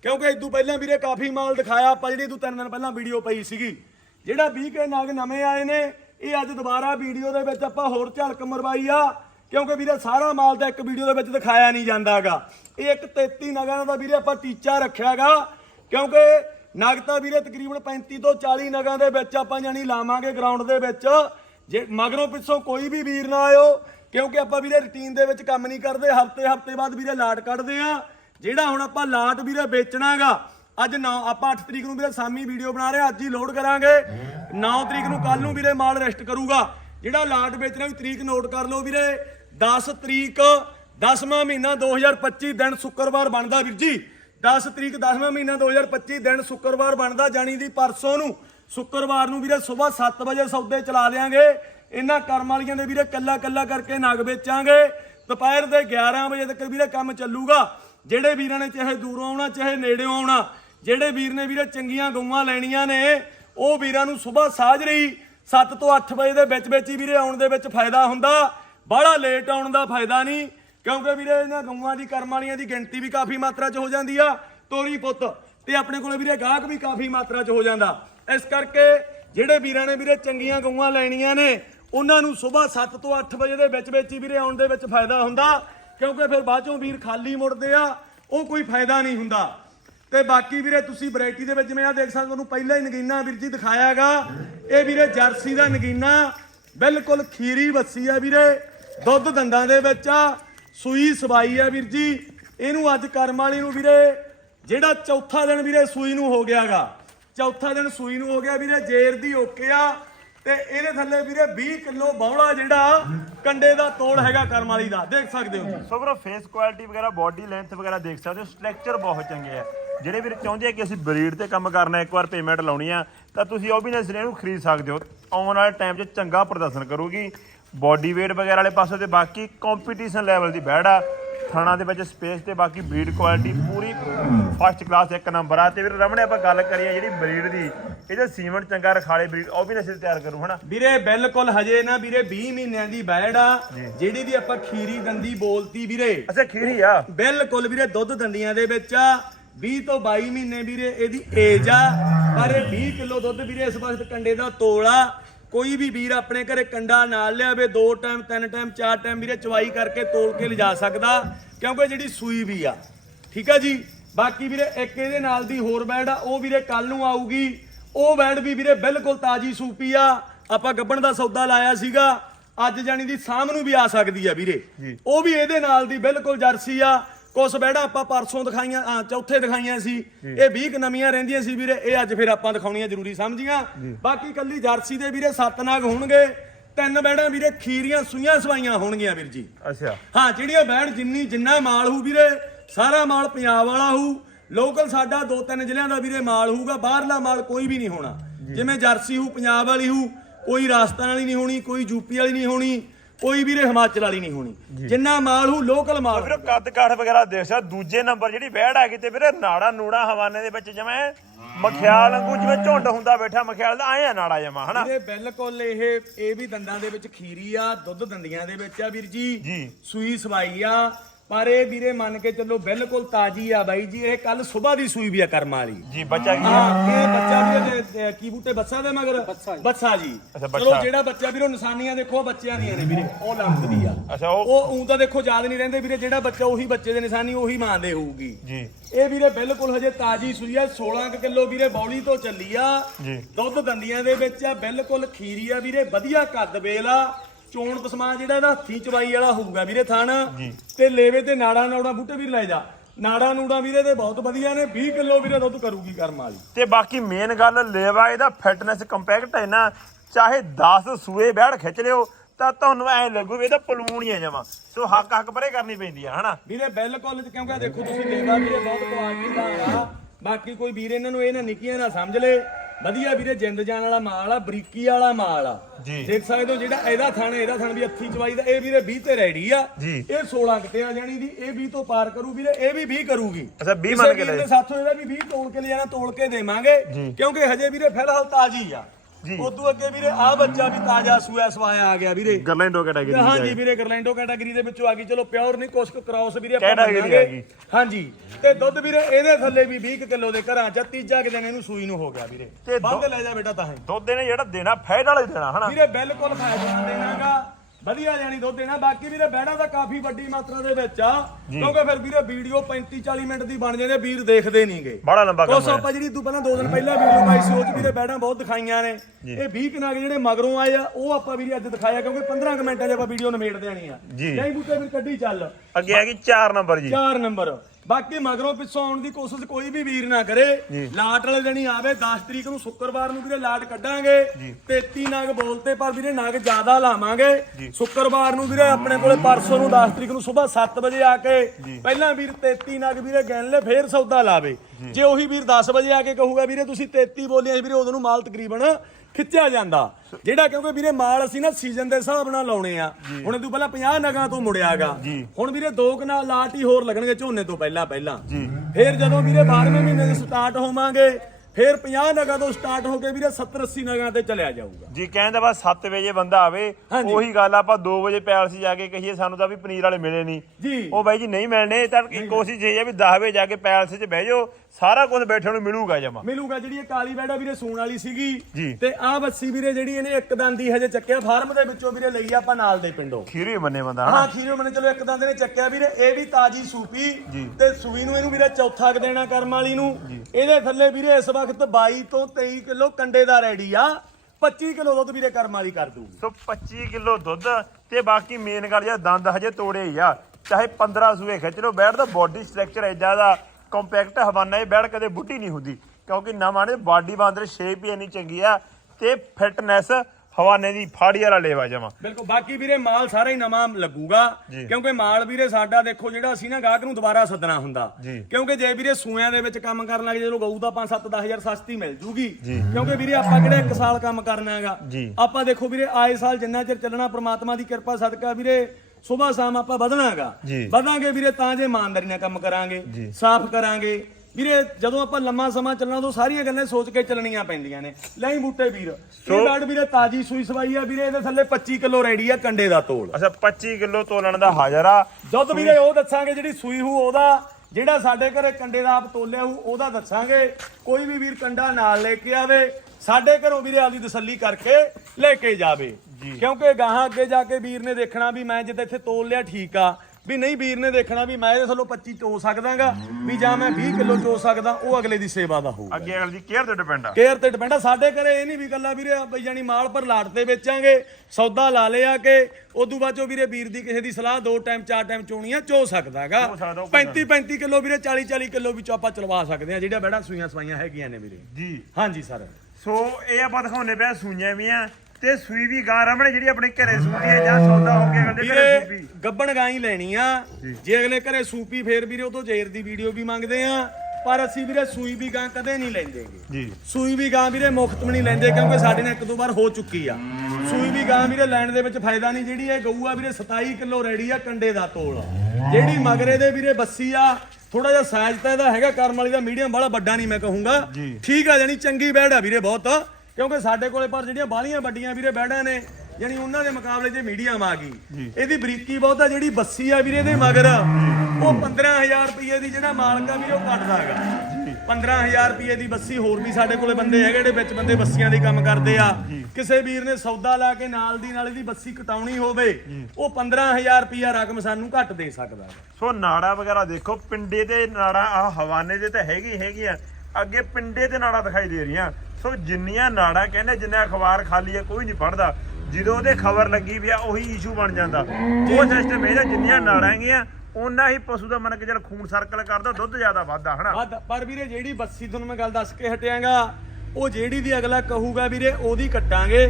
ਕਿਉਂਕਿ ਇਦੋਂ ਪਹਿਲਾਂ ਵੀਰੇ ਕਾਫੀ ਮਾਲ ਦਿਖਾਇਆ, ਆਪਾਂ ਜਿਹੜੀ ਤੂੰ ਤਿੰਨ ਦਿਨ ਪਹਿਲਾਂ ਵੀਡੀਓ ਪਈ ਸੀਗੀ। ਜਿਹੜਾ 20 ਕੇ ਨਗ ਨਵੇਂ ਆਏ ਨੇ, ਇਹ ਅੱਜ ਦੁਬਾਰਾ ਵੀਡੀਓ ਦੇ ਵਿੱਚ ਆਪਾਂ ਹੋਰ ਝਲਕ ਮਰਵਾਈ ਆ। ਕਿਉਂਕਿ ਵੀਰੇ ਸਾਰਾ ਮਾਲ ਤਾਂ ਇੱਕ ਵੀਡੀਓ ਦੇ ਵਿੱਚ ਦਿਖਾਇਆ ਨਹੀਂ ਜਾਂਦਾਗਾ। ਇਹ ਇੱਕ 33 ਨਗਾਂ ਦਾ ਵੀਰੇ ਆਪਾਂ ਟੀਚਾ ਰੱਖਿਆਗਾ। ਕਿਉਂਕਿ ਨਗ ਤਾਂ ਵੀਰੇ, ਤਕਰੀਬਨ 35 ਤੋਂ 40 ਨਗਾਂ ਦੇ ਵਿੱਚ ਆਪਾਂ ਜਾਨੀ ਲਾਵਾਂਗੇ ਗਰਾਊਂਡ ਦੇ ਵਿੱਚ। ਜੇ ਮਗਰੋਂ ਪਿੱਛੋਂ ਕੋਈ ਵੀ ਵੀਰ ਨਾ ਆਇਓ, ਕਿਉਂਕਿ ਆਪਾਂ ਵੀਰੇ ਰੁਟੀਨ ਦੇ ਵਿੱਚ ਕੰਮ ਨਹੀਂ ਕਰਦੇ, ਹਫ਼ਤੇ ਹਫ਼ਤੇ ਬਾਅਦ ਵੀਰੇ ਲਾਟ ਕੱਢਦੇ ਆ। ਜਿਹੜਾ ਹੁਣ ਆਪਾਂ ਲਾਟ ਵੀਰੇ ਵੇਚਣਾਗਾ ਅੱਜ 9 ਆਪਾਂ 8 ਤਰੀਕ ਨੂੰ ਵੀਰੇ ਸਾਮੀ ਵੀਡੀਓ ਬਣਾ ਰਹੇ ਅੱਜ ਹੀ ਲੋਡ ਕਰਾਂਗੇ। 9 ਤਰੀਕ ਨੂੰ ਕੱਲ ਨੂੰ ਵੀਰੇ ਮਾਲ ਰੈਸਟ ਕਰੂਗਾ। ਜਿਹੜਾ ਲਾਟ ਵੇਚਣਾ ਵੀ ਤਰੀਕ ਨੋਟ ਕਰ ਲਓ ਵੀਰੇ 10 ਤਰੀਕ 10ਵਾਂ ਮਹੀਨਾ 2025 ਦਿਨ ਸ਼ੁੱਕਰਵਾਰ ਬਣਦਾ ਵੀਰ ਜੀ। 10 ਤਰੀਕ 10ਵਾਂ ਮਹੀਨਾ 2025 ਦਿਨ ਸ਼ੁੱਕਰਵਾਰ ਬਣਦਾ, ਜਾਣੀ ਦੀ ਪਰਸੋਂ ਨੂੰ। ਸ਼ੁੱਕਰਵਾਰ ਨੂੰ ਵੀਰੇ ਸਵੇਰ 7 ਵਜੇ ਸੌਦੇ ਚਲਾ ਦੇਾਂਗੇ ਇਹਨਾਂ ਕਰਮ ਵਾਲੀਆਂ ਦੇ ਵੀਰੇ ਕੱਲਾ ਕੱਲਾ ਕਰਕੇ ਨਗ ਵੇਚਾਂਗੇ। ਦੁਪਹਿਰ ਦੇ 11 ਵਜੇ ਤੱਕ ਵੀਰੇ ਕੰਮ ਚੱਲੂਗਾ। ਜਿਹੜੇ ਵੀਰਾਂ ਨੇ ਚਾਹੇ ਦੂਰੋਂ ਆਉਣਾ, ਚਾਹੇ ਨੇੜਿਓਂ ਆਉਣਾ, ਜਿਹੜੇ ਵੀਰ ਨੇ ਵੀਰੇ ਚੰਗੀਆਂ ਗਊਆਂ ਲੈਣੀਆਂ ਨੇ, ਉਹ ਵੀਰਾਂ ਨੂੰ ਸਵੇਰ ਸਾਜਰੀ 7 ਤੋਂ 8 ਵਜੇ ਦੇ ਵਿੱਚ ਵਿੱਚ ਹੀ ਵੀਰੇ ਆਉਣ ਦੇ ਵਿੱਚ ਫਾਇਦਾ ਹੁੰਦਾ। ਬੜਾ ਲੇਟ ਆਉਣ ਦਾ ਫਾਇਦਾ ਨਹੀਂ। ਕਿਉਂਕਿ ਵੀਰੇ ਇਹਨਾਂ ਗਊਆਂ ਦੀ, ਕਰਮ ਵਾਲੀਆਂ ਦੀ ਗਿਣਤੀ ਵੀ ਕਾਫੀ ਮਾਤਰਾ 'ਚ ਹੋ ਜਾਂਦੀ ਆ। ਤੋਰੀ ਪੁੱਤ, ਤੇ ਆਪਣੇ ਕੋਲੇ ਵੀਰੇ ਗਾਹਕ ਵੀ ਕਾਫੀ ਮਾਤਰਾ 'ਚ ਹੋ ਜਾਂਦਾ। ਇਸ ਕਰਕੇ ਜਿਹੜੇ ਵੀਰਾਂ ਨੇ ਵੀਰੇ ਚੰਗੀਆਂ ਗਊਆਂ ਲੈਣੀਆਂ ਨੇ, ਉਹਨਾਂ ਨੂੰ ਸਵੇਰ 7 ਤੋਂ 8 ਵਜੇ ਦੇ ਵਿੱਚ ਵਿੱਚ ਹੀ ਵੀਰੇ ਆਉਣ ਦੇ ਵਿੱਚ ਫਾਇਦਾ ਹੁੰਦਾ। ਕਿਉਂਕਿ ਫਿਰ ਬਾਅਦ ਚੋਂ ਵੀਰ ਖਾਲੀ ਮੁੜਦੇ ਆ, ਉਹ ਕੋਈ ਫਾਇਦਾ ਨਹੀਂ ਹੁੰਦਾ। ਤੇ ਬਾਕੀ ਵੀਰੇ ਤੁਸੀਂ ਵੈਰਾਈਟੀ ਦੇ ਵਿੱਚ ਜਿਵੇਂ ਆ ਦੇਖ ਸਕਦੇ, ਤੁਹਾਨੂੰ ਪਹਿਲਾਂ ਹੀ ਨਗੀਨਾ ਵੀਰ ਜੀ ਦਿਖਾਇਆਗਾ। ਇਹ ਵੀਰੇ ਜਰਸੀ ਦਾ ਨਗੀਨਾ, ਬਿਲਕੁਲ ਖੀਰੀ ਵੱਸੀ ਆ ਵੀਰੇ, ਦੁੱਧ ਦੰਦਾਂ ਦੇ ਵਿੱਚ ਆ। ਸੂਈ ਸਵਾਈ ਆ ਵੀਰ ਜੀ। ਇਹਨੂੰ ਅੱਜ ਕਰਮ ਵਾਲੀ ਨੂੰ ਵੀਰੇ, ਜਿਹੜਾ ਚੌਥਾ ਦਿਨ ਵੀਰੇ ਸੂਈ ਨੂੰ ਹੋ ਗਿਆਗਾ। ਚੌਥਾ ਦਿਨ ਸੂਈ ਨੂੰ ਹੋ ਗਿਆ ਵੀਰੇ, ਜੇਰ ਦੀ ਓਕੇ ਆ। ਤੇ ਇਹਦੇ ਥੱਲੇ ਵੀਰੇ 20 ਕਿਲੋ ਬੌਲਾ ਜਿਹੜਾ ਕੰਡੇ ਦਾ ਤੋੜ ਹੈਗਾ ਕਰਮ ਵਾਲੀ ਦਾ। ਦੇਖ ਸਕਦੇ ਹੋ ਸੋ ਵੀਰੋ ਫੇਸ ਕੁਆਲਿਟੀ ਵਗੈਰਾ ਬਾਡੀ ਲੈਂਥ ਵਗੈਰਾ ਦੇਖ ਸਕਦੇ ਹੋ। ਸਟਰਕਚਰ ਬਹੁਤ ਚੰਗੇ ਆ। ਜਿਹੜੇ ਵੀਰ ਚਾਹੁੰਦੇ ਆ ਕਿ ਅਸੀਂ ਬਰੀਡ ਤੇ ਕੰਮ ਕਰਨਾ, ਇੱਕ ਵਾਰ ਪੇਮੈਂਟ ਲਾਉਣੀ ਆ, ਤਾਂ ਤੁਸੀਂ ਉਹ ਵੀ ਨਸਲੇ ਨੂੰ ਖਰੀਦ ਸਕਦੇ ਹੋ। ਆਉਣ ਵਾਲੇ ਟਾਈਮ 'ਚ ਚੰਗਾ ਪ੍ਰਦਰਸ਼ਨ ਕਰੂਗੀ। ਬਾਡੀ weight ਵਗੈਰਾ ਵਾਲੇ ਪਾਸੇ ਤੇ ਬਾਕੀ ਕੰਪੀਟੀਸ਼ਨ ਲੈਵਲ ਦੀ ਬੈੜ ਆ। ਥਾਣਾ ਦੇ ਵਿੱਚ ਸਪੇਸ ਤੇ ਬਾਕੀ ਬਰੀਡ ਕੁਆਲਿਟੀ ਪੂਰੀ ਫਸਟ ਕਲਾਸ ਇੱਕ ਨੰਬਰ ਆ। ਤੇ ਵੀਰ ਰਮਣੇ ਆਪਾਂ ਗੱਲ ਕਰੀਏ ਜਿਹੜੀ ਬਰੀਡ ਦੀ ਇਹਦੇ ਸੀਮੈਂਟ ਚੰਗਾ ਰਖਾਲੇ ਬਰੀਡ ਉਹ ਵੀ ਨਸਲ ਤਿਆਰ ਕਰੂ ਹਨਾ? ਵੀਰੇ ਬਿਲਕੁਲ ਹਜੇ ਨਾ ਵੀਰੇ 20 ਮਹੀਨਿਆਂ ਦੀ ਬੈੜ ਆ। ਜਿਹੜੀ ਦੀ ਆਪਾਂ ਖੀਰੀ ਦੰਦੀ ਬੋਲਤੀ ਵੀਰੇ। ਅੱਛਾ ਖੀਰੀ ਆ? ਬਿਲਕੁਲ ਵੀਰੇ ਦੁੱਧ ਦੰਦੀਆਂ ਦੇ ਵਿੱਚ ਆ। 20 ਤੋਂ 22 ਮਹੀਨੇ ਵੀਰੇ ਇਹਦੀ ਏਜ ਆ। ਪਰ ਇਹ 20 ਕਿਲੋ ਦੁੱਧ ਵੀਰੇ ਇਸ ਵਕਤ ਕੰਡੇ ਦਾ ਤੋਲਾ ਕੋਈ ਵੀ ਵੀਰ ਆਪਣੇ ਘਰੇ ਕੰਡਾ ਨਾਲ ਲਿਆਵੇ ਦੋ ਟਾਈਮ ਤਿੰਨ ਟਾਈਮ ਚਾਰ ਟਾਈਮ ਵੀਰੇ ਚਵਾਈ ਕਰਕੇ ਤੋਲ ਕੇ ਲਿਜਾ ਸਕਦਾ ਕਿਉਂਕਿ ਜਿਹੜੀ ਸੂਈ ਵੀ ਆ। ਠੀਕ ਆ ਜੀ? ਬਾਕੀ ਵੀਰੇ ਇੱਕ ਇਹਦੇ ਨਾਲ ਦੀ ਹੋਰ ਬੈਂਡ ਆ ਉਹ ਵੀਰੇ ਕੱਲ ਨੂੰ ਆਊਗੀ। ਉਹ ਬੈਂਡ ਵੀ ਵੀਰੇ ਬਿਲਕੁਲ ਤਾਜੀ ਸੂਪੀ ਆ। ਆਪਾਂ ਗੱਬਣ ਦਾ ਸੌਦਾ ਲਾਇਆ ਸੀਗਾ। ਅੱਜ ਜਾਣੀ ਦੀ ਸਾਹਮ ਨੂੰ ਵੀ ਆ ਸਕਦੀ ਆ ਵੀਰੇ। ਉਹ ਵੀ ਇਹਦੇ ਨਾਲ ਦੀ ਬਿਲਕੁਲ ਜਰਸੀ ਆ। ਕੁਛ ਬੈੜਾ ਆਪਾਂ ਪਰਸੋਂ ਦਿਖਾਈਆਂ ਆ, ਚੌਥੇ ਦਿਖਾਈਆਂ ਸੀ। ਇਹ 20 ਕੁ ਨਵੀਆਂ ਰਹਿੰਦੀਆਂ ਸੀ ਵੀਰੇ ਇਹ ਅੱਜ ਫਿਰ ਆਪਾਂ ਦਿਖਾਉਣੀਆਂ ਜ਼ਰੂਰੀ ਸਮਝੀਆਂ? ਬਾਕੀ ਕੱਲੀ ਜਰਸੀ ਦੇ ਵੀਰੇ ਸੱਤ ਨਾਗ ਹੋਣਗੇ ਤਿੰਨ ਬੈੜਾਂ ਵੀਰੇ ਖੀਰੀਆਂ ਸੂਈਆਂ ਸਵਾਈਆਂ ਹੋਣਗੀਆਂ ਵੀਰ ਜੀ। ਅੱਛਾ। ਹਾਂ ਜਿਹੜੀਆਂ ਬੈੜ ਜਿੰਨੀ ਜਿੰਨਾ ਮਾਲ ਹੋਊ ਵੀਰੇ ਸਾਰਾ ਮਾਲ ਪੰਜਾਬ ਵਾਲਾ ਹੋਊ। ਲੋਕਲ ਸਾਡਾ ਦੋ ਤਿੰਨ ਜ਼ਿਲ੍ਹਿਆਂ ਦਾ ਵੀਰੇ ਮਾਲ ਹੋਊਗਾ ਬਾਹਰਲਾ ਮਾਲ ਕੋਈ ਵੀ ਨਹੀਂ ਹੋਣਾ। ਜਿਵੇਂ ਜਰਸੀ ਹੋਊ ਪੰਜਾਬ ਵਾਲੀ ਹੋਊ ਕੋਈ ਰਾਜਸਥਾਨ ਵਾਲੀ ਨਹੀਂ ਹੋਣੀ ਕੋਈ ਯੂਪੀ ਵਾਲੀ ਨਹੀਂ ਹੋਣੀ ਕੋਈ ਵੀਰੇ ਹਿਮਾਚਲ ਵਾਲੀ ਨਹੀਂ ਹੋਣੀ। ਜਿੰਨਾ ਮਾਲ ਹੋਊ ਲੋਕਲ ਮਾਲ ਵੀਰੋ ਕੱਦ ਕਾਠ ਵਗੈਰਾ ਦੇਖ ਦੂਜੇ ਨੰਬਰ ਜਿਹੜੀ ਵਹਿੜ ਆ ਗਈ ਤੇ ਵੀਰੇ ਨਾੜਾ ਨੂੜਾ ਹਵਾਨੇ ਦੇ ਵਿੱਚ ਜਿਵੇਂ ਮਖਿਆਲ ਵਾਂਗੂ ਜਿਵੇਂ ਝੁੰਡ ਹੁੰਦਾ ਬੈਠਾ ਮਖਿਆਲ ਦਾ ਆਏ ਆ ਨਾੜਾ ਜਮਾ ਹਨਾ? ਵੀਰੇ ਬਿਲਕੁਲ ਇਹ ਇਹ ਵੀ ਦੰਦਾਂ ਦੇ ਵਿੱਚ ਖੀਰੀ ਆ ਦੁੱਧ ਦੰਦੀਆਂ ਦੇ ਵਿੱਚ ਆ ਵੀਰ ਜੀ। ਸੂਈ ਸਵਾਈ ਆ ਪਰ ਇਹ ਵੀਰੇ ਮੰਨ ਕੇ ਚੱਲੋ ਬਿਲਕੁਲ ਤਾਜੀ ਆ ਬਾਈ ਜੀ ਇਹ ਕੱਲ ਸਵੇਰ ਦੀ ਸੂਈ ਵੀ ਆ ਕਰਮਾਂ ਵਾਲੀ। ਜੀ ਬੱਚਾ ਕੀ? ਹੈ ਹਾਂ ਇਹ ਬੱਚਾ ਵੀ ਇਹਦੇ, ਅਹ, ਕੀ ਬੂਟੇ ਬੱਸਾ ਦੇ ਮਗਰ? ਬੱਸਾ ਜੀ। ਅੱਛਾ, ਚਲੋ। ਜਿਹੜਾ ਬੱਚਾ ਵੀਰੋ ਨਿਸ਼ਾਨੀਆਂ ਦੇਖੋ ਬੱਚਿਆਂ ਦੀਆਂ ਨੇ ਵੀਰੇ ਉਹ ਲੰਮਦੀ ਆ। ਅੱਛਾ ਉਹ ਉਹ ਉਂ ਤਾਂ ਦੇਖੋ ਯਾਦ ਨਹੀਂ ਰਹਿੰਦੇ ਵੀਰੇ ਜਿਹੜਾ ਬੱਚਾ ਉਹੀ ਬੱਚੇ ਦੇ ਨਿਸ਼ਾਨੀ ਉਹੀ ਮਾਂ ਦੇ ਹੋਊਗੀ। ਜੀ। ਇਹ ਵੀਰੇ ਬਿਲਕੁਲ ਹਜੇ ਤਾਜੀ ਸੂਈ ਆ 16 ਕੁ ਕਿਲੋ ਵੀਰੇ ਬੌਲੀ ਤੋਂ ਚੱਲੀ ਆ। ਜੀ। ਦੁੱਧ ਦੰਦੀਆਂ ਦੇ ਵਿੱਚ ਆ ਬਿਲਕੁਲ ਖੀਰੀ ਆ ਵੀਰੇ ਵਧੀਆ ਕੱਦ ਬੇਲ ਆ। ਚੋਣ ਪਸਮਾ ਜਿਹੜਾ ਇਹਦਾ ਹੱਥੀ ਚਵਾਈ ਵਾਲਾ ਹੋਊਗਾ ਵੀਰੇ ਥਣ। ਤੇ ਲੇਵੇ ਤੇ ਨਾੜਾ ਨਾੜਾ ਬੂਟੇ ਵੀ ਲੈ ਜਾ। ਨਾੜਾ ਨੂੜਾ ਵੀਰੇ ਦੇ ਬਹੁਤ ਵਧੀਆ ਨੇ 20 ਕਿਲੋ ਵੀਰੇ ਦੁੱਧ ਕਰੂਗੀ ਕਰਮ ਵਾਲੀ। ਤੇ ਬਾਕੀ ਮੇਨ ਗੱਲ ਲੇਵਾ ਇਹਦਾ ਫਿਟਨੈਸ ਕੰਪੈਕਟ ਹੈ ਨਾ ਚਾਹੇ 10 ਸੂਏ ਬੈੜ ਖਿੱਚ ਲਿਓ ਤਾਂ ਤੁਹਾਨੂੰ ਐ ਲੱਗੂ ਵੀ ਇਹਦਾ ਪਲੂਣ ਹੀ ਆ ਜਮਾ। ਸੋ ਹੱਕ ਹੱਕ ਪਰੇ ਕਰਨੀ ਪੈਂਦੀ ਆ ਹਨਾ? ਵੀਰੇ ਬਿਲਕੁਲ ਕਿਉਂਕਿ ਦੇਖੋ ਤੁਸੀਂ ਲੇਵਾ ਵੀਰੇ ਬਹੁਤ ਕੁਆਲਿਟੀ ਦਾ ਆ। ਬਾਕੀ ਕੋਈ ਵੀਰੇ ਇਹਨਾਂ ਨੂੰ ਇਹ ਨਾ ਨਿੱਕੀਆਂ ਨਾ ਸਮਝ ਲੇ। ਵਧੀਆ ਵੀਰੇ ਜਿੰਦ ਜਾਨ ਵਾਲਾ ਮਾਲ ਆ ਬਰੀਕੀ ਵਾਲਾ ਮਾਲ ਆ ਜੀ। ਦੇਖ ਸਕਦੇ ਹੋ ਜਿਹੜਾ ਇਹਦਾ ਥਣ ਇਹਦਾ ਥਣ ਵੀ ਅੱਥੀ ਚਵਾਈ ਦਾ ਇਹ ਵੀਰੇ 20 ਤੇ ਰੈਡੀ ਆ ਜੀ। ਇਹ 16 ਕਿਤੇ ਆ ਜਾਣੀ ਦੀ ਇਹ 20 ਤੋਂ ਪਾਰ ਕਰੂ ਵੀਰੇ ਇਹ ਵੀ 20 ਕਰੂਗੀ ਅੱਛਾ, 20 ਕਿਸੇ ਮੰਨ ਕੇ ਲੈ। ਸਾਥੋਂ ਇਹਦਾ ਵੀ 20 ਤੋਲ ਕੇ ਲੈ ਜਾਣਾ ਤੋਲ ਕੇ ਦੇਵਾਂਗੇ। ਕਿਉਂਕਿ ਹਜੇ ਵੀਰੇ ਫਿਲਹਾਲ ਤਾਜੀ ਆ ਜੀ। ਉਦੋਂ ਅੱਗੇ ਵੀਰੇ ਆ ਬੱਚਾ ਵੀ ਤਾਜ਼ਾ ਸੂਆ ਸਵਾਇਆ ਆ ਗਿਆ ਵੀਰੇ। ਗੱਲਾਂ ਹੀ ਦੋ ਕੈਟਾਗਰੀ ਹਾਂਜੀ ਵੀਰੇ ਗਰਲੈਂਡੋ ਕੈਟਾਗਰੀ ਦੇ ਵਿੱਚੋਂ ਆ ਗਈ। ਚਲੋ ਪਿਓਰ ਨਹੀਂ ਕੁਛ ਕ੍ਰਾਸ ਵੀਰੇ Category ਮੰਨਾਂਗੇ। ਆ ਗਈ। ਹਾਂਜੀ ਤੇ ਦੁੱਧ ਵੀਰੇ ਇਹਦੇ ਥੱਲੇ ਵੀ 20 ਕਿਲੋ ਦੇ ਘਰਾਂ ਚ ਤੀਜਾ ਕਿ ਦਿਨ ਇਹਨੂੰ ਸੂਈ ਨੂੰ ਹੋ ਗਿਆ ਵੀਰੇ। ਤੇ ਬੰਦ ਲੈ ਜਾ ਬੇਟਾ ਤਾਂ ਹੈ। ਦੁੱਧ ਇਹਨੇ ਜਿਹੜਾ ਦੇਣਾ ਫੈਟ ਵਾਲਾ ਹੀ ਦੇਣਾ ਹਨਾ? ਵੀਰੇ ਬਿਲਕੁਲ ਫਾਇਦਾ ਦੇਣਾਗਾ। ਵਧੀਆ ਜਾਨੀ ਦੁੱਧ ਦੇਣਾ ਬਾਕੀ ਵੀਰੇ ਬਹਿਣਾ ਤਾਂ ਕਾਫੀ ਵੱਡੀ ਮਾਤਰਾ ਦੇ ਵਿੱਚ ਆ ਕਿਉਂਕਿ ਫਿਰ ਵੀਰੇ ਵੀਡੀਓ 35 40 ਮਿੰਟ ਦੀ ਬਣ ਜਾਂਦੇ ਵੀਰ ਦੇਖਦੇ ਨਹੀਂਗੇ ਬੜਾ ਲੰਬਾ ਕੰਮ ਹੈ ਆਪਾਂ ਜਿਹੜੀ ਤੂੰ ਪਹਿਲਾਂ ਦੋ ਦਿਨ ਪਹਿਲਾਂ ਵੀਡੀਓ ਪਾਈ ਸੀ ਉਹ ਚ ਵੀਰੇ ਬੈੜਾਂ ਬਹੁਤ ਦਿਖਾਈਆਂ ਨੇ। ਇਹ 20 ਕਿਨਾਗ ਜਿਹੜੇ ਮਗਰੋਂ ਆਏ ਆ ਉਹ ਆਪਾਂ ਵੀਰੇ ਅੱਜ ਦਿਖਾਇਆ ਕਿਉਂਕਿ 15 ਕੁ ਮਿੰਟਾਂ 'ਚ ਆਪਾਂ ਵੀਡੀਓ ਨਿਮੇੜ ਦੇਣੀ ਆ। ਜੀ। ਨਹੀਂ ਬੂਟੇ ਵੀਰ ਕੱਢੀ ਚੱਲ। ਅੱਗੇ ਆ ਗਈ 4 ਨੰਬਰ ਜੀ। 4 ਨੰਬਰ। ਬਾਕੀ ਮਗਰੋਂ ਪਿੱਛੋਂ ਆਉਣ ਦੀ ਕੋਸ਼ਿਸ਼ ਕੋਈ ਵੀ ਵੀਰ ਨਾ ਕਰੇ। ਲਾਟ ਵਾਲੇ ਦਿਨ ਹੀ ਆਵੇ 10 ਤਰੀਕ ਨੂੰ ਸ਼ੁੱਕਰਵਾਰ ਨੂੰ ਵੀਰੇ ਲਾਟ ਕੱਢਾਂਗੇ। 33 ਨਗ ਬੋਲਤੇ ਪਰ ਵੀਰੇ ਨਗ ਜ਼ਿਆਦਾ ਲਾਵਾਂਗੇ। ਸ਼ੁੱਕਰਵਾਰ ਨੂੰ ਵੀਰੇ ਆਪਣੇ ਕੋਲੇ ਪਰਸੋਂ ਨੂੰ 10 ਤਰੀਕ ਨੂੰ ਸਵੇਰ 7 ਵਜੇ ਆ ਕੇ ਪਹਿਲਾਂ ਵੀਰ 33 ਨਗ ਵੀਰੇ ਗਿਣ ਲੈ ਫੇਰ ਸੌਦਾ ਲਾਵੇ। ਜੇ। ਉਹੀ ਵੀਰ 10 ਵਜੇ ਆ ਕੇ ਕਹੂਗਾ ਵੀਰੇ ਤੁਸੀਂ 33 ਬੋਲਿਆ ਸੀ ਵੀਰੇ ਉਦੋਂ ਨੂੰ ਮਾਲ ਤਕਰੀਬਨ ਖਿੱਚਿਆ ਜਾਂਦਾ। ਜਿਹੜਾ ਕਿਉਂਕਿ ਵੀਰੇ ਮਾਲ ਅਸੀਂ ਨਾ ਸੀਜ਼ਨ ਦੇ ਹਿਸਾਬ ਨਾਲ ਲਾਉਣੇ ਆ। ਹੁਣ ਇਹ ਤੋਂ ਪਹਿਲਾਂ 50 ਨਗਾਂ ਤੋਂ ਮੁੜਿਆਗਾ ਹੁਣ ਵੀਰੇ ਦੋ ਕਨਾਲ ਲਾਟ ਹੀ ਹੋਰ ਲੱਗਣਗੇ ਝੋਨੇ ਤੋਂ ਪਹਿਲਾਂ ਪਹਿਲਾਂ ਫਿਰ ਜਦੋਂ ਵੀਰੇ 12ਵੇਂ ਮਹੀਨੇ ਦੇ ਸਟਾਰਟ ਹੋਵਾਂਗੇ ਫਿਰ 50 ਨਗਾਂ ਤੋਂ ਸਟਾਰਟ ਹੋ ਕੇ ਵੀਰੇ 70 80 ਨਗਾਂ ਤੇ ਚਲਿਆ ਜਾਊਗਾ। ਜੀ ਕਹਿੰਦਾ ਬਸ 7 ਵਜੇ ਬੰਦਾ ਆਵੇ ਹਾਂਜੀ। ਉਹੀ ਗੱਲ ਆਪਾਂ 2 ਵਜੇ ਪੈਲਸ ਜਾ ਕੇ ਕਹੀਏ ਸਾਨੂੰ ਤਾਂ ਵੀ ਪਨੀਰ ਵਾਲੇ ਮਿਲੇ ਨਹੀਂ ਜੀ। ਉਹ ਬਾਈ ਜੀ ਨਹੀਂ ਮਿਲਣੇ ਤਾਂ ਕੋਸ਼ਿਸ਼ ਇਹ ਹੈ ਵੀ 10 ਵਜੇ ਜਾ ਕੇ ਪੈਲਸ 'ਚ ਬਹਿ ਜਾਓ ਸਾਰਾ ਕੁਝ ਬੈਠਣ ਨੂੰ ਮਿਲੂਗਾ ਜਮਾ। ਮਿਲੂਗਾ ਜਿਹੜੀ ਇਹ ਕਾਲੀ ਬੈੜਾ ਵੀਰੇ ਸੂਣ ਵਾਲੀ ਸੀਗੀ। ਜੀ। ਤੇ ਆਹ ਬੱਸੀ ਵੀਰੇ ਜਿਹੜੀ ਇਹਨੇ ਇੱਕ ਦੰਦੀ ਹਜੇ ਚੱਕਿਆ ਫਾਰਮ ਦੇ ਵਿੱਚੋਂ ਵੀਰੇ ਲਈ ਆਪਾਂ ਨਾਲ ਦੇ ਪਿੰਡੋਂ। ਖੀਰੇ ਬੰਨੇ ਬੰਦਾ ਹਨਾ? ਹਾਂ ਖੀਰੋ ਮਨੇ ਚਲੋ ਇੱਕ ਦੰਦ ਨੇ ਚੱਕਿਆ ਵੀਰੇ ਇਹ ਵੀ ਤਾਜੀ ਸੂਪੀ। ਤੇ ਸੂਈ ਨੂੰ ਇਹਨੂੰ ਵੀਰੇ ਚੌਥਾ ਕ ਦੇਣਾ ਕਰਮ ਵਾਲੀ ਨੂੰ। ਇਹਦੇ ਥੱਲੇ ਵੀਰੇ ਇਸ ਵਕਤ 22 ਤੋਂ 23 ਕਿਲੋ ਕੰਡੇ ਦਾ ਰੈਡੀ ਆ। 25 ਕਿਲੋ ਦੁੱਧ ਵੀਰੇ ਕਰਮ ਵਾਲੀ ਕਰ ਦੂਗੀ ਸੋ 25 ਕਿਲੋ ਦੁੱਧ ਤੇ ਬਾਕੀ ਮੇਨ ਗੱਲ ਯਾਰ ਦੰਦ ਹਜੇ ਤੋੜੇ ਹੀ ਆ। ਚਾਹੇ 15 ਸੂਏ ਖਿੱਚ ਲਓ ਬੈੜ ਦਾ ਬਾਡੀ ਸਟਰਕਚਰ ਐਡਾ ਦਾ ਕੰਪੈਕਟ ਹਵਾਨਾ ਇਹ ਬੈੜ ਕਦੇ ਬੁੱਢੀ ਨਹੀਂ ਹੁੰਦੀ। ਕਿਉਂਕਿ ਨਵਾਂ ਨੇ ਬਾਡੀ ਬਾਂਦਰ ਸ਼ੇਪ ਹੀ ਇੰਨੀ ਚੰਗੀ ਆ ਤੇ ਫਿਟਨੈਸ ਹਵਾਨੇ ਦੀ ਫਾੜੀ ਵਾਲਾ ਲੇਵਾ ਜਮਾ ਬਿਲਕੁਲ ਬਾਕੀ ਵੀਰੇ ਮਾਲ ਸਾਰਾ ਹੀ ਨਵਾਂ ਲੱਗੂਗਾ। ਕਿਉਂਕਿ ਮਾਲ ਵੀਰੇ ਸਾਡਾ ਦੇਖੋ ਜਿਹੜਾ ਅਸੀਂ ਨਾ ਗਾਹਕ ਨੂੰ ਦੁਬਾਰਾ ਸੱਦਣਾ ਹੁੰਦਾ। ਕਿਉਂਕਿ ਜੇ ਵੀਰੇ ਸੂਆਂ ਦੇ ਵਿੱਚ ਕੰਮ ਕਰਨ ਲੱਗ ਜੇ ਜਦੋਂ ਗਊ ਦਾ 5 7 10000 ਸਸਤੀ ਮਿਲ ਜੂਗੀ ਕਿਉਂਕਿ ਵੀਰੇ ਆਪਾਂ ਕਿਹੜਾ ਇੱਕ ਸਾਲ ਕੰਮ ਕਰਨਾ ਹੈਗਾ। ਆਪਾਂ ਦੇਖੋ ਵੀਰੇ ਆਏ ਸਾਲ ਜਿੰਨਾ ਚਿਰ ਚੱਲਣਾ ਪ੍ਰਮਾਤਮਾ ਦੀ ਕਿਰਪਾ ਸਦਕਾ ਵੀਰੇ ਸਵੇਰ ਸ਼ਾਮ ਆਪਾਂ ਵਧਣਾਗਾ। ਵਧਾਂਗੇ ਵੀਰੇ ਤਾਂ ਜੇ ਇਮਾਨਦਾਰੀ ਨਾਲ ਕੰਮ ਕਰਾਂਗੇ। ਸਾਫ਼ ਕਰਾਂਗੇ ਵੀਰੇ ਜਦੋਂ ਆਪਾਂ ਲੰਮਾ ਸਮਾਂ ਚੱਲਣਾ ਉਦੋਂ ਸਾਰੀਆਂ ਗੱਲਾਂ ਸੋਚ ਕੇ ਚੱਲਣੀਆਂ ਪੈਂਦੀਆਂ ਨੇ। ਲੈ ਬੂਟੇ ਵੀਰ। ਇਹ ਬੈਡ ਵੀਰੇ ਤਾਜੀ ਸੂਈ ਸਵਾਈ ਆ ਵੀਰੇ ਇਹਦੇ ਥੱਲੇ 25 ਕਿਲੋ ਰੈਡੀ ਆ ਕੰਡੇ ਦਾ ਤੋਲ। ਅੱਛਾ 25 ਕਿਲੋ ਤੋਲਣ ਦਾ ਹਾਜ਼ਰ ਆ। ਦੁੱਧ ਵੀਰੇ ਉਹ ਦੱਸਾਂਗੇ ਜਿਹੜੀ ਸੂਈ ਹੂ ਉਹਦਾ ਜਿਹੜਾ ਸਾਡੇ ਘਰੇ ਕੰਡੇ ਦਾ ਆਪ ਤੋਲਿਆ ਹੂ ਉਹਦਾ ਦੱਸਾਂਗੇ। ਕੋਈ ਵੀ ਵੀਰ ਕੰਡਾ ਨਾਲ ਲੈ ਕੇ ਆਵੇ ਸਾਡੇ ਘਰੋਂ ਵੀਰੇ ਆਪਦੀ ਤਸੱਲੀ ਕਰਕੇ ਲੈ ਕੇ ਜਾਵੇ। ਕਿਉਂਕਿ ਗਾਹਾਂ ਅੱਗੇ ਜਾ ਕੇ ਵੀਰ ਨੇ ਦੇਖਣਾ ਵੀ ਮੈਂ ਜਿੱਦਾਂ ਇੱਥੇ ਤੋਲ ਲਿਆ ਠੀਕ ਆ। ਵੀ ਨਹੀਂ ਵੀਰ ਨੇ ਦੇਖਣਾ ਵੀ ਮੈਂ ਇਹਦੇ ਥੱਲੋਂ 25 ਚੋ ਸਕਦਾਗਾ ਵੀ ਜਾਂ ਮੈਂ 20 ਕਿਲੋ ਚੋ ਸਕਦਾ ਉਹ ਅਗਲੇ ਦੀ ਸੇਵਾ ਦਾ ਹੋਊ ਅੱਗੇ ਅਗਲੀ ਦੀ ਕੇਅਰ ਤੇ ਡਿਪੈਂਡ ਆ। ਕੇਅਰ ਤੇ ਡਿਪੈਂਡ ਆ। ਸਾਡੇ ਘਰੇ ਇਹ ਨਹੀਂ ਵੀ ਗੱਲਾਂ ਵੀਰੇ ਬਈ ਜਾਨੀ ਮਾਲ ਪਰ ਲਾਟ ਤੇ ਵੇਚਾਂਗੇ ਸੌਦਾ ਲਾ ਲਿਆ ਕਿ ਉਦੋਂ ਬਾਅਦ ਚੋਂ ਵੀਰੇ ਵੀਰ ਦੀ ਕਿਸੇ ਦੀ ਸਲਾਹ ਦੋ ਟਾਈਮ ਚਾਰ ਟਾਈਮ ਚੋਣੀਆਂ ਚੋ ਸਕਦਾਗਾ। ਚੋ ਸਕਦਾ, ਉਹ ਕੋਈ 35 35 ਕਿਲੋ ਵੀਰੇ 40 40 ਕਿਲੋ ਵਿੱਚੋਂ ਆਪਾਂ ਚਲਵਾ ਸਕਦੇ ਆ ਜਿਹੜਾ ਬੜਾ ਸੂਈਆਂ ਸਵਾਈਆਂ ਹੈਗੀਆਂ ਨੇ ਵੀਰੇ। ਜੀ। ਹਾਂਜੀ ਸਰ ਸੋ ਇਹ ਆਪਾਂ ਦਿਖਾਉਨੇ ਪਿਆ ਸੂਈਆਂ ਵੀ ਆ ਤੇ ਸੂਈ ਵੀ ਗਾਂ ਰਮਣੇ ਜਿਹੜੀ ਆਪਣੇ ਘਰੇ ਸੂਈ ਹੈ ਜਾਂ ਸੌਦਾ ਹੋ ਕੇ ਅਗਲੇ ਘਰੇ ਵੀਰੇ ਸੂਪੀ। ਗੱਬਣ ਗਾਂ ਹੀ ਲੈਣੀ ਆ। ਜੇ। ਅਗਲੇ ਘਰੇ ਸੂਪੀ ਫੇਰ ਵੀਰੇ ਉਹ ਤੋਂ ਜੇਰ ਦੀ ਵੀਡੀਓ ਵੀ ਮੰਗਦੇ ਆ। ਪਰ ਅਸੀਂ ਵੀਰੇ ਸੂਈ ਵੀ ਗਾਂ ਕਦੇ ਨਹੀਂ ਲੈਂਦੇਗੇ ਜੀ। ਸੂਈ ਵੀ ਗਾਂ ਵੀਰੇ ਮੁਫਤ ਵੀ ਨਹੀਂ ਲੈਂਦੇ ਕਿਉਂਕਿ ਸਾਡੇ ਨਾਲ ਇੱਕ ਦੋ ਵਾਰ ਹੋ ਚੁੱਕੀ ਆ। ਸੂਈ ਵੀ ਗਾਂ ਵੀਰੇ ਲੈਣ ਦੇ ਵਿੱਚ ਫਾਇਦਾ ਨਹੀਂ ਜਿਹੜੀ ਇਹ ਗਊ ਆ ਵੀਰੇ 27 ਕਿਲੋ ਰੈਡੀ ਆ ਕੰਡੇ ਦਾ ਤੋਲ। ਜਿਹੜੀ ਮਗਰੇ ਦੇ ਵੀਰੇ ਬੱਸੀ ਆ ਥੋੜਾ ਜਿਹਾ ਸਾਈਜ਼ ਤਾਂ ਇਹਦਾ ਹੈਗਾ ਕਰਮ ਵਾਲੀ ਦਾ ਮੀਡੀਅਮ ਵਾਲਾ ਵੱਡਾ ਨਹੀਂ ਮੈਂ ਕਹੂੰਗਾ। ਠੀਕ ਆ ਜਾਨੀ ਚੰਗੀ ਬੈੜ ਆ ਵੀਰੇ ਬਹੁਤ। ਕਿਉਂਕਿ ਸਾਡੇ ਕੋਲੇ ਪਰ ਜਿਹੜੀਆਂ ਬਾਲੀਆਂ ਵੱਡੀਆਂ ਵੀਰੇ ਬੈੜਾਂ ਨੇ ਯਾਨੀ ਉਹਨਾਂ ਦੇ ਮੁਕਾਬਲੇ 'ਚ ਮੀਡੀਅਮ ਆ ਗਈ। ਇਹਦੀ ਬਰੀਕੀ ਬਹੁਤ ਆ ਜਿਹੜੀ ਬੱਸੀ ਆ ਵੀਰੇ ਦੇ ਮਗਰ ਉਹ 15000 ਰੁਪਏ ਦੀ ਜਿਹੜਾ ਮਾਲਕ ਆ ਵੀਰੇ ਉਹ ਕੱਟਦਾ ਹੈਗਾ। 15000 ਰੁਪਏ ਦੀ ਬੱਸੀ ਹੋਰ ਵੀ ਸਾਡੇ ਕੋਲੇ ਬੰਦੇ ਹੈਗੇ ਜਿਹੜੇ ਵਿੱਚ ਬੰਦੇ ਬੱਸੀਆਂ ਦੇ ਕੰਮ ਕਰਦੇ ਆ। ਕਿਸੇ ਵੀਰ ਨੇ ਸੌਦਾ ਲਾ ਕੇ ਨਾਲ ਦੀ ਨਾਲ ਇਹਦੀ ਬੱਸੀ ਕਟਾਉਣੀ ਹੋਵੇ ਉਹ 15000 ਰੁਪਿਆ ਰਕਮ ਸਾਨੂੰ ਘੱਟ ਦੇ ਸਕਦਾ ਸੋ ਨਾੜਾ ਵਗੈਰਾ ਦੇਖੋ ਪਿੰਡੇ ਤੇ ਨਾੜਾ ਆ ਹਵਾਨੇ ਦੇ ਤਾਂ ਹੈਗੀ ਹੈਗੀ ਆ। ਅੱਗੇ ਪਿੰਡੇ ਤੇ ਨਾੜਾ ਦਿਖਾਈ ਦੇ ਰਹੀਆਂ। ਸੋ ਜਿੰਨੀਆਂ ਨਾੜਾ ਕਹਿੰਦੇ ਜਿੰਨਾ ਅਖਬਾਰ ਖਾਲੀ ਹੈ ਕੋਈ ਨਹੀਂ ਪੜਦਾ ਜਦੋਂ ਉਹਦੇ ਖਬਰ ਲੱਗੀ ਵੀ ਆ ਉਹੀ ਇਸ਼ੂ ਬਣ ਜਾਂਦਾ। ਉਹ ਸਿਸਟਮ ਇਹਦਾ ਜਿੰਨੀਆਂ ਨਾੜਾਂ ਹੈਗੀਆਂ ਉਹਨਾਂ ਹੀ ਪਸ਼ੂ ਦਾ ਮਨ ਕੇ ਜਦ ਖੂਨ ਸਰਕਲ ਕਰਦਾ ਦੁੱਧ ਜ਼ਿਆਦਾ ਵੱਧਦਾ ਹਨਾ? ਪਰ ਵੀਰੇ ਜਿਹੜੀ ਬੱਸੀ ਤੁਹਾਨੂੰ ਮੈਂ ਗੱਲ ਦੱਸ ਕੇ ਹਟਿਆਂਗਾ ਉਹ ਜਿਹੜੀ ਦੀ ਅਗਲਾ ਕਹੂਗਾ ਵੀਰੇ ਉਹਦੀ ਕੱਟਾਂਗੇ।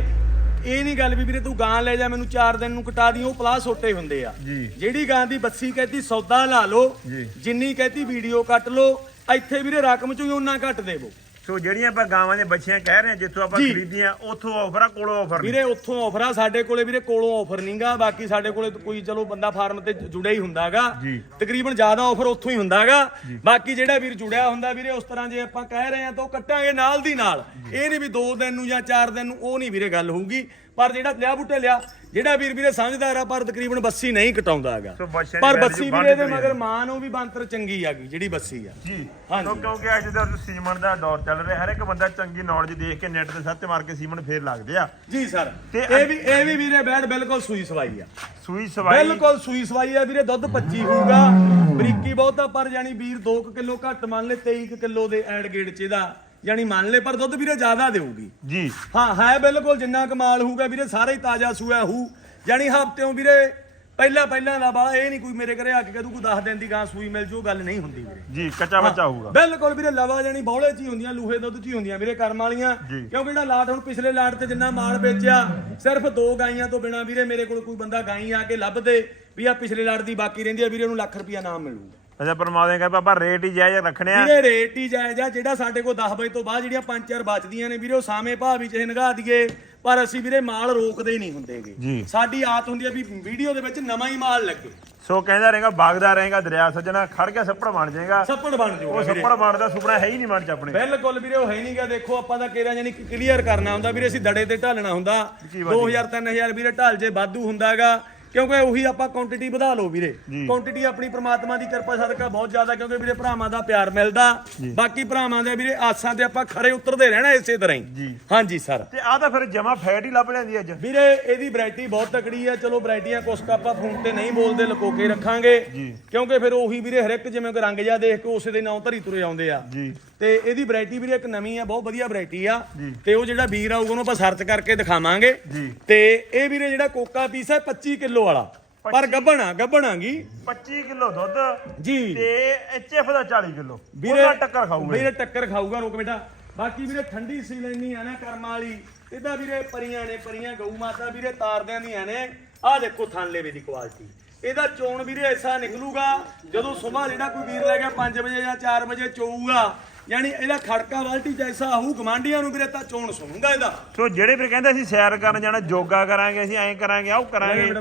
ਇਹ ਨਹੀਂ ਗੱਲ ਵੀ ਵੀਰੇ ਤੂੰ ਗਾਂ ਲੈ ਜਾ ਮੈਨੂੰ 4 ਦਿਨ ਨੂੰ ਕਟਾ ਦੀ ਉਹ ਪਲਾਸ ਛੋਟੇ ਹੁੰਦੇ ਆ। ਜਿਹੜੀ ਗਾਂ ਦੀ ਬੱਸੀ ਕਹਿੰਦੀ ਸੌਦਾ ਲਾ ਲਓ। ਜਿੰਨੀ ਕਹਿੰਦੀ ਵੀਡੀਓ ਕੱਟ ਲਓ। ਇੱਥੇ ਵੀਰੇ ਰਕਮ ਚੋਂ ਉਹਨਾਂ ਘੱਟ ਦੇਵੋ। ਸੋ ਜਿਹੜੀਆਂ ਆਪਾਂ ਗਾਵਾਂ ਦੇ ਬੱਚੀਆਂ ਕਹਿ ਰਹੇ ਹਾਂ ਜਿੱਥੋਂ ਆਪਾਂ ਜੀ। ਖਰੀਦੀਆਂ ਉੱਥੋਂ ਆਫਰ ਆ ਕੋਲੋਂ ਆਫਰ ਵੀਰੇ ਉੱਥੋਂ ਆਫਰ ਆ ਸਾਡੇ ਕੋਲੇ ਵੀਰੇ ਕੋਲੋਂ ਆਫਰ ਨਹੀਂਗਾ। ਬਾਕੀ ਸਾਡੇ ਕੋਲੇ ਤਾਂ ਕੋਈ ਚਲੋ ਬੰਦਾ ਫਾਰਮ ਤੇ ਜੁੜਿਆ ਹੀ ਹੁੰਦਾਗਾ। ਜੀ। ਤਕਰੀਬਨ ਜ਼ਿਆਦਾ ਆਫਰ ਉੱਥੋਂ ਹੀ ਹੁੰਦਾਗਾ। ਬਾਕੀ ਜਿਹੜਾ ਵੀਰ ਜੁੜਿਆ ਹੁੰਦਾ ਵੀਰੇ ਉਸ ਤਰ੍ਹਾਂ ਜੇ ਆਪਾਂ ਕਹਿ ਰਹੇ ਆ ਤਾਂ ਉਹ ਕੱਟਾਂਗੇ ਨਾਲ ਦੀ ਨਾਲ। ਇਹ ਨਹੀਂ ਵੀ 2 ਦਿਨ ਨੂੰ ਜਾਂ 4 ਦਿਨ ਨੂੰ ਉਹ ਨਹੀਂ ਵੀਰੇ ਗੱਲ ਹੋਊਗੀ। ਪਰ ਜਿਹੜਾ ਲਿਆ ਬੂਟੇ ਲਿਆ ਜਿਹੜਾ ਵੀਰ ਵੀਰੇ ਸਮਝਦਾਰ ਆ ਪਰ ਤਕਰੀਬਨ ਬੱਸੀ ਨਹੀਂ ਕਟਾਉਂਦਾ ਹੈਗਾ। ਸੋ ਬੱਚਿਆਂ ਦੀ ਪਰ ਬੱਸੀ ਵੀਰੇ ਦੇ। ਮਗਰ ਮਾਂ ਨੂੰ ਵੀ ਬੰਤਰ ਚੰਗੀ ਆਗੀ ਜਿਹੜੀ ਬੱਸੀ ਆ। ਜੀ ਹਾਂਜੀ। ਸੋ ਕਿਉਂਕਿ ਅੱਜ ਦਾ ਸੀਮਨ ਦਾ ਦੌਰ ਚੱਲ ਰਿਹਾ ਹਰ ਇੱਕ ਬੰਦਾ ਚੰਗੀ ਨੌਲੇਜ ਦੇਖ ਕੇ ਨੈਟ ਤੇ ਸੱਤੇ ਮਾਰ ਕੇ ਸੀਮਨ ਫੇਰ ਲੱਗਦੇ ਆ। ਜੀ ਸਰ। ਤੇ ਇਹ ਵੀ ਇਹ ਵੀ ਵੀਰੇ ਬੈਡ ਬਿਲਕੁਲ ਸੂਈ ਸਵਾਈ ਆ। ਸੂਈ ਸਵਾਈ। ਬਿਲਕੁਲ ਸੂਈ ਸਵਾਈ ਆ ਵੀਰੇ ਦੁੱਧ 25 ਹੋਊਗਾ ਬਰੀਕੀ ਬਹੁਤਾ ਪਰ ਜਾਨੀ ਵੀਰ 2 ਕਿਲੋ ਘੱਟ ਮੰਨ ਲੈ 23 ਕਿਲੋ ਦੇ ਐਡ ਗੇੜ ਚ ਇਹਦਾ। ਜਾਨੀ ਮੰਨ ਲੈ ਪਰ ਦੁੱਧ ਵੀਰੇ ਜ਼ਿਆਦਾ ਦੇਊਗੀ। ਜੀ। ਹਾਂ ਹੈ ਬਿਲਕੁਲ ਜਿੰਨਾ ਕਮਾਲ ਹੋਊਗਾ ਵੀਰੇ ਸਾਰਾ ਹੀ ਤਾਜ਼ਾ ਸੂਆ ਹੋਊ ਜਾਨੀ ਹਫਤਿਓਂ ਵੀਰੇ ਪਹਿਲਾਂ ਪਹਿਲਾਂ ਦਾ ਬਾਲਾ ਇਹ ਨਹੀਂ ਕੋਈ ਮੇਰੇ ਘਰੇ ਆ ਕੇ ਕਹਦੂ ਕੋਈ 10 ਦਿਨ ਦੀ ਗਾਂ ਸੂਈ ਮਿਲ ਜੂ ਗੱਲ ਨਹੀਂ ਹੁੰਦੀ ਵੀਰੇ। ਜੀ ਕੱਚਾ ਬੱਚਾ ਹੋਊਗਾ। ਬਿਲਕੁਲ ਵੀਰੇ ਲਵਾ ਜਾਨੀ ਬੌਲੇ ਚ ਹੀ ਹੁੰਦੀਆਂ ਲੂਹੇ ਦੁੱਧ ਚ ਹੀ ਹੁੰਦੀਆਂ ਵੀਰੇ ਕਰਮ ਵਾਲੀਆਂ। ਕਿਉਂਕਿ ਜਿਹੜਾ ਲਾਟ ਹੁਣ ਪਿਛਲੇ ਲਾਟ ਤੇ ਜਿੰਨਾ ਮਾਲ ਵੇਚਿਆ ਸਿਰਫ ਦੋ ਗਾਈਆਂ ਤੋਂ ਬਿਨਾ ਵੀਰੇ ਮੇਰੇ ਕੋਲ ਕੋਈ ਬੰਦਾ ਗਾਈ ਆ ਕੇ ਲੱਭ ਦੇ ਵੀ ਆ ਪਿਛਲੇ ਲਾਟ ਦੀ ਬਾਕੀ ਰਹਿੰਦੀ ਆ ਵੀਰੇ ਉਹਨੂੰ ਲੱਖ ਰੁਪਿਆ ਨਾਮ ਮਿਲੂਗਾ ਅੱਛਾ ਪਰਮਾਤਮਾ ਕਹਿੰਦਾ ਬਾਬਾ ਰੇਟ ਹੀ ਜਾਇਜ਼ ਰੱਖਣੇ ਆ। ਵੀਰੇ ਰੇਟ ਹੀ ਜਾਇਜ਼ ਆ ਜਿਹੜਾ ਸਾਡੇ ਕੋਲ 10 ਵਜੇ ਤੋਂ ਬਾਅਦ ਜਿਹੜੀਆਂ ਪੰਜ ਚਾਰ ਬਚਦੀਆਂ ਨੇ ਵੀਰੇ ਉਹ ਸਾਵੇਂ ਭਾਅ ਵਿੱਚ ਨਗਾ ਦਈਏ ਪਰ ਅਸੀਂ ਵੀਰੇ ਮਾਲ ਰੋਕਦੇ ਹੀ ਨਹੀਂ ਹੁੰਦੇਗੇ। ਸਾਡੀ ਆਦਤ ਹੁੰਦੀ ਆ ਵੀ ਵੀਡੀਓ ਦੇ ਵਿੱਚ ਨਵਾਂ ਹੀ ਮਾਲ ਲੱਗੇ। ਸੋ ਕਹਿੰਦਾ ਰਹੇਗਾ ਬਾਗਦਾ ਰਹੇਗਾ ਦਰਿਆ ਸੱਜਣਾ ਖੜ ਕੇ ਸੱਪੜ ਬਣ ਜਾਏਗਾ। ਸੱਪੜ ਬਣ ਉਹ ਜਾਊਗਾ ਵੀਰੇ। ਸੱਪੜ ਬਣਦਾ ਸੁਪਨਾ ਹੈ ਹੀ ਨਹੀਂ ਮਨ ਚ ਆਪਣੇ। ਬਿਲਕੁਲ ਵੀਰੇ ਉਹ ਹੈ ਨਹੀਂਗਾ ਦੇਖੋ ਆਪਾਂ ਤਾਂ ਕੇਰਾ ਜਾਨੀ ਕਲੀਅਰ ਕਰਨਾ ਹੁੰਦਾ। ਵੀਰੇ ਅਸੀਂ ਦੜੇ ਤੇ ਢਾਲਣਾ ਹੁੰਦਾ। ਕੀ ਬਾਤ 2000 3000 ਵੀਰੇ ਢਾਲ ਜੇ ਵਾਧੂ ਹੁੰਦਾਗਾ। ਕਿਉਂਕਿ ਉਹੀ ਆਪਾਂ ਕੁਆਂਟੀਟੀ ਵਧਾ ਲਓ ਵੀਰੇ। ਜੀ। ਕੁਆਂਟੀਟੀ ਆਪਣੀ ਪ੍ਰਮਾਤਮਾ ਦੀ ਕਿਰਪਾ ਸਦਕਾ ਬਹੁਤ ਜ਼ਿਆਦਾ ਕਿਉਂਕਿ ਵੀਰੇ ਭਰਾਵਾਂ ਦਾ ਪਿਆਰ ਮਿਲਦਾ। ਬਾਕੀ ਭਰਾਵਾਂ ਦੇ ਵੀਰੇ ਆਸਾਂ ਤੇ ਆਪਾਂ ਖਰੇ ਉਤਰਦੇ ਰਹਿਣਾ ਇਸੇ ਤਰ੍ਹਾਂ ਹੀ। ਜੀ। ਹਾਂਜੀ ਸਰ ਤੇ ਆ ਤਾਂ ਫਿਰ ਜਮਾ ਫੈਟ ਹੀ ਲੱਭ ਲੈਂਦੀ ਅੱਜ। ਵੀਰੇ ਇਹਦੀ ਵੈਰਾਈਟੀ ਬਹੁਤ ਤਕੜੀ ਹੈ। ਚਲੋ ਵੈਰਾਈਟੀਆਂ ਕੁਛ ਆਪਾਂ ਫੋਨ ਤੇ ਨਹੀਂ ਬੋਲਦੇ ਲੁਕੋ ਕੇ ਰੱਖਾਂਗੇ। ਜੀ। ਕਿਉਂਕਿ ਫਿਰ ਉਹੀ ਵੀਰੇ ਹਰ ਇੱਕ ਜਿਵੇਂ ਰੰਗ ਜਿਹਾ ਦੇਖ ਕੇ ਉਸੇ ਦੇ ਨਾਂ ਧਰੀ ਤੁਰੇ ਆਉਂਦੇ ਆ। ਜੀ। ਤੇ ਇਹਦੀ ਵੈਰਾਈਟੀ ਵੀਰੇ ਇੱਕ ਨਵੀਂ ਆ ਬਹੁਤ ਵਧੀਆ ਵੈਰਾਈਟੀ ਆ। ਤੇ ਉਹ ਜਿਹੜਾ ਵੀਰ ਆਊਗਾ ਉਹਨੂੰ ਆਪਾਂ ਸਰਚ ਕਰਕੇ ਦਿਖਾਵਾਂਗੇ। ਤੇ ਇਹ ਵੀਰੇ ਜਿਹੜਾ ਕੋਕਾ ਪੀਸ ਹੈ 25 ਕਿਲੋ ਵਾਲਾ। ਪਰ ਗੱਬਣਾ ਗੱਬਣਾਗੀ 25 ਕਿਲੋ ਦੁੱਧ। ਜੀ। ਤੇ ਐਚਐਫ ਦਾ 40 ਕਿਲੋ। ਵੀਰੇ ਟੱਕਰ ਖਾਊਗਾ ਵੀਰੇ ਟੱਕਰ ਖਾਊਗਾ ਰੁਕ ਬੇਟਾ। ਬਾਕੀ ਵੀਰੇ ਠੰਡੀ ਸੀ ਲੈਣੀ ਆ ਨਾ ਕਰਮ ਵਾਲੀ। ਇਹਦਾ ਵੀਰੇ ਪਰੀਆਂ ਨੇ ਪਰੀਆਂ ਗਊ ਮਾਤਾ ਵੀਰੇ ਤਾਰਦਿਆਂ ਦੀਆਂ ਨੇ। ਆਹ ਦੇਖੋ ਥਣ ਲੇਵੇ ਦੀ ਕੁਆਲਿਟੀ ਇਹਦਾ ਚੋਣ ਵੀਰੇ ਐਸਾ ਨਿਕਲੂਗਾ ਜਦੋਂ ਸਵੇਰ ਜਿਹੜਾ ਕੋਈ ਵੀਰ ਲੈ ਗਿਆ 5 ਵਜੇ ਜਾਂ 4 ਵਜੇ ਚੋਊਗਾ ਯਾਨੀ ਇਹਦਾ ਖੜਕਾ ਵਾਲਟੀ ਜੈਸਾ ਹੋਊ ਗਮਾਂਡੀਆਂ ਨੂੰ ਵੀਰੇ ਤਾਂ ਚੋਣ ਸੁਣੂਗਾ ਇਹਦਾ। ਸੋ ਜਿਹੜੇ ਫਿਰ ਕਹਿੰਦੇ ਅਸੀਂ ਸੈਰ ਕਰਨ ਜਾਣਾ ਯੋਗਾ ਕਰਾਂਗੇ ਅਸੀਂ ਐਂ ਕਰਾਂਗੇ ਆਹ ਕਰਾਂਗੇ।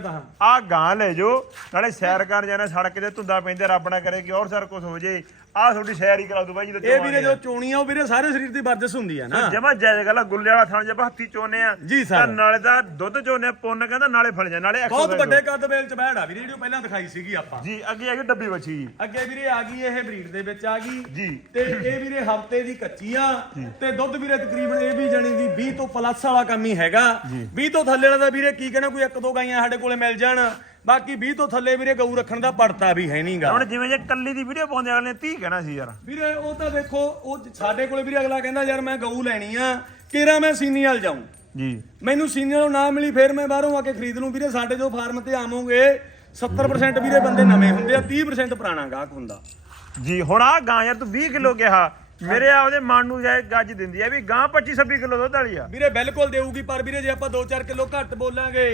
ਆਹ ਗਾਂ ਲੈ ਜੋ ਨਾਲੇ ਸੈਰ ਕਰਨ ਜਾਣਾ ਸੜਕ ਤੇ ਧੁੰਦਾ ਪੈਂਦੇ ਰੱਬ ਨਾ ਕਰੇ ਕਿ ਹੋਰ ਸਰ ਕੁਝ ਹੋ ਜੇ। ਆਹ ਤੁਹਾਡੀ ਹੀ ਕਰਾ ਦੂ ਬਾਈ ਜਦੋਂ ਇਹ ਵੀਰੇ ਜੋ ਚੋਣੀ ਆ ਉਹ ਵੀਰੇ ਸਾਰੇ ਸਰੀਰ ਦੀ ਵਰਜਿਸ਼ ਹੁੰਦੀ ਆ ਨਾ। ਜਮਾ ਜਾਇਜ਼ ਗੱਲ ਆ, ਗੁੱਲੇ ਵਾਲਾ ਥਣ ਜਬ ਹੱਥੀ ਚੋਨੇ ਆ ਜੀ ਸਰ। ਤਾਂ ਨਾਲੇ ਤਾਂ ਦੁੱਧ ਚੋਨੇ ਆ, ਪੁੰਨ ਕਹਿੰਦਾ ਨਾਲੇ ਫਲ ਜਾ ਨਾਲੇ ਬਹੁਤ ਵੱਡੇ ਕੱਦ ਵੇਲ ਚ ਬੈੜ ਆ ਵੀਰੇ ਜਿਹੜੀ ਪਹਿਲਾਂ ਦਿਖਾਈ ਸੀਗੀ ਆਪਾਂ। ਜੀ ਅੱਗੇ ਆ ਗਈ ਡੱਬੀ ਜੀ। ਅੱਗੇ ਵੀਰੇ ਆ ਗਈ ਇਹ ਬਰੀਡ ਦੇ ਵਿੱਚ ਆ ਗਈ। ਜੀ। ਤੇ ਇਹ ਵੀਰੇ ਹਫ਼ਤੇ ਦੀ ਕੱਚੀ ਆ ਤੇ ਦੁੱਧ ਵੀਰੇ ਤਕਰੀਬਨ ਇਹ ਵੀ ਜਣੀ ਦੀ 20 ਤੋਂ ਪਲੱਸ ਵਾਲਾ ਕੰਮ ਹੀ ਹੈਗਾ। 20 ਤੋਂ ਥੱਲੇ ਵਾਲਾ ਵੀਰੇ ਕੀ ਕਹਿਣਾ ਕੋਈ ਇੱਕ ਦੋ ਗਾਈਆਂ ਸਾਡੇ ਕੋਲੇ ਮਿਲ ਜਾਣ। ਬਾਕੀ 20 ਤੋਂ ਥੱਲੇ ਵੀਰੇ ਗਊ ਰੱਖਣ ਦਾ ਪੜਤਾ ਵੀ ਹੈ ਨਹੀਂਗਾ ਹੁਣ ਜਿਵੇਂ ਜੇ ਕੱਲੀ ਦੀ ਵੀਡੀਓ ਪਾਉਂਦੇ ਅਗਲੇ ਨੇ 30 ਕਹਿਣਾ ਸੀ ਯਾਰ। ਵੀਰੇ ਉਹ ਤਾਂ ਦੇਖੋ ਉਹ ਸਾਡੇ ਕੋਲੇ ਵੀਰੇ ਅਗਲਾ ਕਹਿੰਦਾ ਯਾਰ ਮੈਂ ਗਊ ਲੈਣੀ ਆ ਕਿਹੜਾ ਮੈਂ ਸੀਨੀ ਵਾਲ ਜਾਊਂ? ਜੀ। ਮੈਨੂੰ ਸੀਨੀਅਰ ਨੂੰ ਨਾ ਮਿਲੀ ਫਿਰ ਮੈਂ ਬਾਹਰੋਂ ਆ ਕੇ ਖਰੀਦ ਲੂੰ। ਵੀਰੇ ਸਾਡੇ ਜੋ ਫਾਰਮ ਤੇ ਆਵੋਗੇ 70% ਵੀਰੇ ਬੰਦੇ ਨਵੇਂ ਹੁੰਦੇ ਆ 30% ਪੁਰਾਣਾ ਗਾਹਕ ਹੁੰਦਾ। ਜੀ ਹੁਣ ਆ ਗਾਂ ਯਾਰ ਤੂੰ 20 ਕਿਲੋ ਕਿਹਾ। ਮੇਰੇ ਆਪਦੇ ਮਨ ਨੂੰ ਜਾਏ ਗੱਜ ਦਿੰਦੀ ਆ ਵੀ ਗਾਂ 25 26 ਕਿਲੋ ਦੁੱਧ ਵਾਲੀ ਆ। ਵੀਰੇ ਬਿਲਕੁਲ ਦੇਊਗੀ ਪਰ ਵੀਰੇ ਜੇ ਆਪਾਂ 2-4 ਕਿਲੋ ਘੱਟ ਬੋਲਾਂਗੇ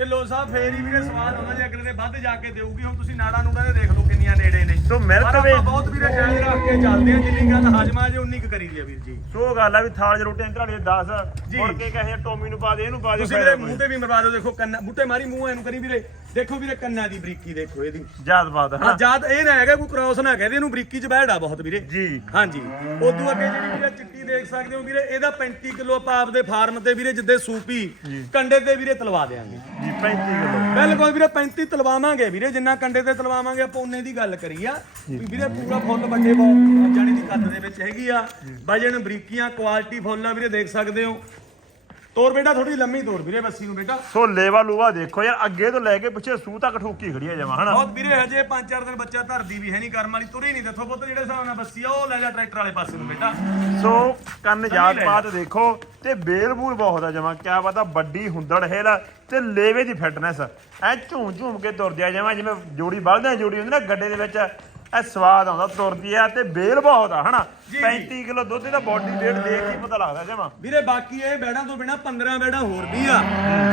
ਢਿੱਲੋਂ ਸਾਹਿਬ ਫੇਰ ਹੀ ਵੀਰੇ ਸਵਾਦ ਆਉਂਦਾ ਜੇ ਅਗਲੇ ਦੇ ਵੱਧ ਜਾ ਕੇ ਦੇਊਗੀ ਹੁਣ ਤੁਸੀਂ ਨਾੜਾ ਨੂੜਾ ਦੇ ਦੇਖ ਲਓ ਕਿੰਨੀਆਂ ਨੇੜੇ ਨੇ। ਸੋ ਮਿਲਕ ਪਰ ਵੇ ਆਪਾਂ ਬਹੁਤ ਵੀਰੇ ਜਾਇਜ਼ ਰੱਖ ਕੇ ਚੱਲਦੇ ਆ ਜਿੰਨੀ ਗੱਲ ਹਜਮਾ ਜੇ ਉਨੀ ਕੁ ਕਰੀ ਦੀ ਆ ਵੀਰ ਜੀ। ਸੋ ਗੱਲ ਆ ਵੀ ਥਾਲ ਚ ਰੋਟੀਆਂ ਘਰਾੜੇ 10 ਜੀ। ਮੁੜ ਕੇ ਕਹੇ ਟੋਮੀ ਨੂੰ ਪਾ ਦੇ ਇਹਨੂੰ ਪਾ ਦੇ ਤੁਸੀਂ ਵੀਰੇ ਮੂੰਹ ਤੇ ਵੀ ਮਰਵਾ ਦਿਓ ਦੇਖੋ ਕੰਨਾ ਬੁੱਟੇ ਮਾਰੀ ਮੂੰਹ ਇਹਨੂੰ ਕਰੀ ਵੀਰੇ। ਦੇਖੋ ਵੀਰੇ ਕੰਨਾਂ ਦੀ ਬਰੀਕੀ ਦੇਖੋ ਇਹਦੀ। ਜਾਤ ਬਾਤ ਹਾਂ ਹੈ ਜਾਤ ਇਹ ਨਾ ਹੈਗਾ ਕੋਈ ਕ੍ਰਾਸ ਨਾ ਕਹਦੇ ਇਹਨੂੰ ਬਰੀਕੀ ਚ ਬਹਿੜਾ ਬਹੁਤ ਵੀਰੇ। ਜੀ। ਹਾਂਜੀ। ਉਦੋਂ ਅੱਗੇ ਜਿਹੜੀ ਵੀਰੇ ਚਿੱਟੀ ਦੇਖ ਸਕਦੇ ਹੋ ਵੀਰੇ ਇਹਦਾ 35 ਕਿਲੋ ਆਪਾਂ ਆਪਦੇ ਫਾਰਮ ਤੇ ਵੀਰੇ ਜਿੱਦੇ ਸੂਪੀ ਕੰਡੇ ਤੇ ਵੀਰੇ ਤਲਵਾ ਦੇਾਂਗੇ ਜੀ 35 ਕਿਲੋ ਬਿਲਕੁਲ ਵੀਰੇ 35 ਤਲਵਾਵਾਂਗੇ ਵੀਰੇ ਜਿੰਨਾ ਕੰਡੇ ਤੇ ਤਲਵਾਵਾਂਗੇ ਆਪਾਂ ਉਨੇ ਦੀ ਗੱਲ ਕਰੀ ਆ। ਵੀ ਵੀਰੇ ਪੂਰਾ ਫੁੱਲ ਵੱਡੇ ਬਹੁਤ ਜਾਣੀ ਦੀ ਕੱਦ ਦੇ ਵਿੱਚ ਹੈਗੀ ਆ। ਵਜਨ ਬਰੀਕੀਆਂ ਕੁਆਲਿਟੀ ਫੁੱਲ ਆ ਵੀਰੇ ਦੇਖ ਸਕਦੇ ਹੋ। ਤੋਰ ਬੇਟਾ ਥੋੜੀ ਲੰਮੀ ਤੋਰ ਵੀਰੇ ਬੱਸੀ ਨੂੰ ਬੇਟਾ। ਸੋ ਲੇਵਾ ਲੂਵਾ ਦੇਖੋ ਯਾਰ ਅੱਗੇ ਤੋਂ ਲੈ ਕੇ ਪਿੱਛੇ ਸੂ ਤੱਕ ਠੋਕੀ ਖੜੀ ਆ ਜਮਾ ਹਨਾ? ਬਹੁਤ ਵੀਰੇ ਹਜੇ 5-4 ਦਿਨ ਬੱਚਾ ਧਰਦੀ ਵੀ ਹੈ ਨਹੀਂ ਕਰਮ ਵਾਲੀ ਤੁਰੇ ਨਹੀਂ ਦੇਖੋ ਪੁੱਤ ਜਿਹੜੇ ਹਿਸਾਬ ਨਾਲ ਬੱਸੀ ਆ ਉਹ ਲੈ ਜਾ ਟਰੈਕਟਰ ਵਾਲੇ ਪਾਸੇ ਨੂੰ ਬੇਟਾ। ਸੋ ਕੰਨ ਜਾਤ ਪਾਤ ਦੇਖੋ ਤੇ ਬੇਲ ਬੂਲ ਬਹੁਤ ਆ ਜਮਾ ਕਿਆ ਪਤਾ ਵੱਡੀ ਹੁੰਦੜ ਹਿਲ ਤੇ ਲੇਵੇ ਦੀ ਫਿਟਨੈਸ। ਐ ਝੂਮ ਝੂਮ ਕੇ ਤੁਰਦੀ ਆ ਜਮਾ ਜਿਵੇਂ ਜੋੜੀ ਬਲਦਾਂ ਜੋੜੀ ਹੁੰਦੀ ਨਾ ਗੱਡੇ ਦੇ ਵਿੱਚ। ਐ ਸਵਾਦ ਆਉਂਦਾ ਤੁਰਦੀ ਆ ਤੇ ਬੇਲ ਬਹੁਤ ਆ ਹਨਾ? ਜੀ, ਜੀ। 35 ਕਿਲੋ ਦੁੱਧ ਦਾ ਬਾਡੀ weight ਦੇਖ ਕੇ ਪਤਾ ਲੱਗਦਾ ਜਮਾ। ਵੀਰੇ ਬਾਕੀ ਇਹ ਬੈੜਾਂ ਤੋਂ ਬਿਨਾ 15 ਬੈੜਾਂ ਹੋਰ ਵੀ ਆ।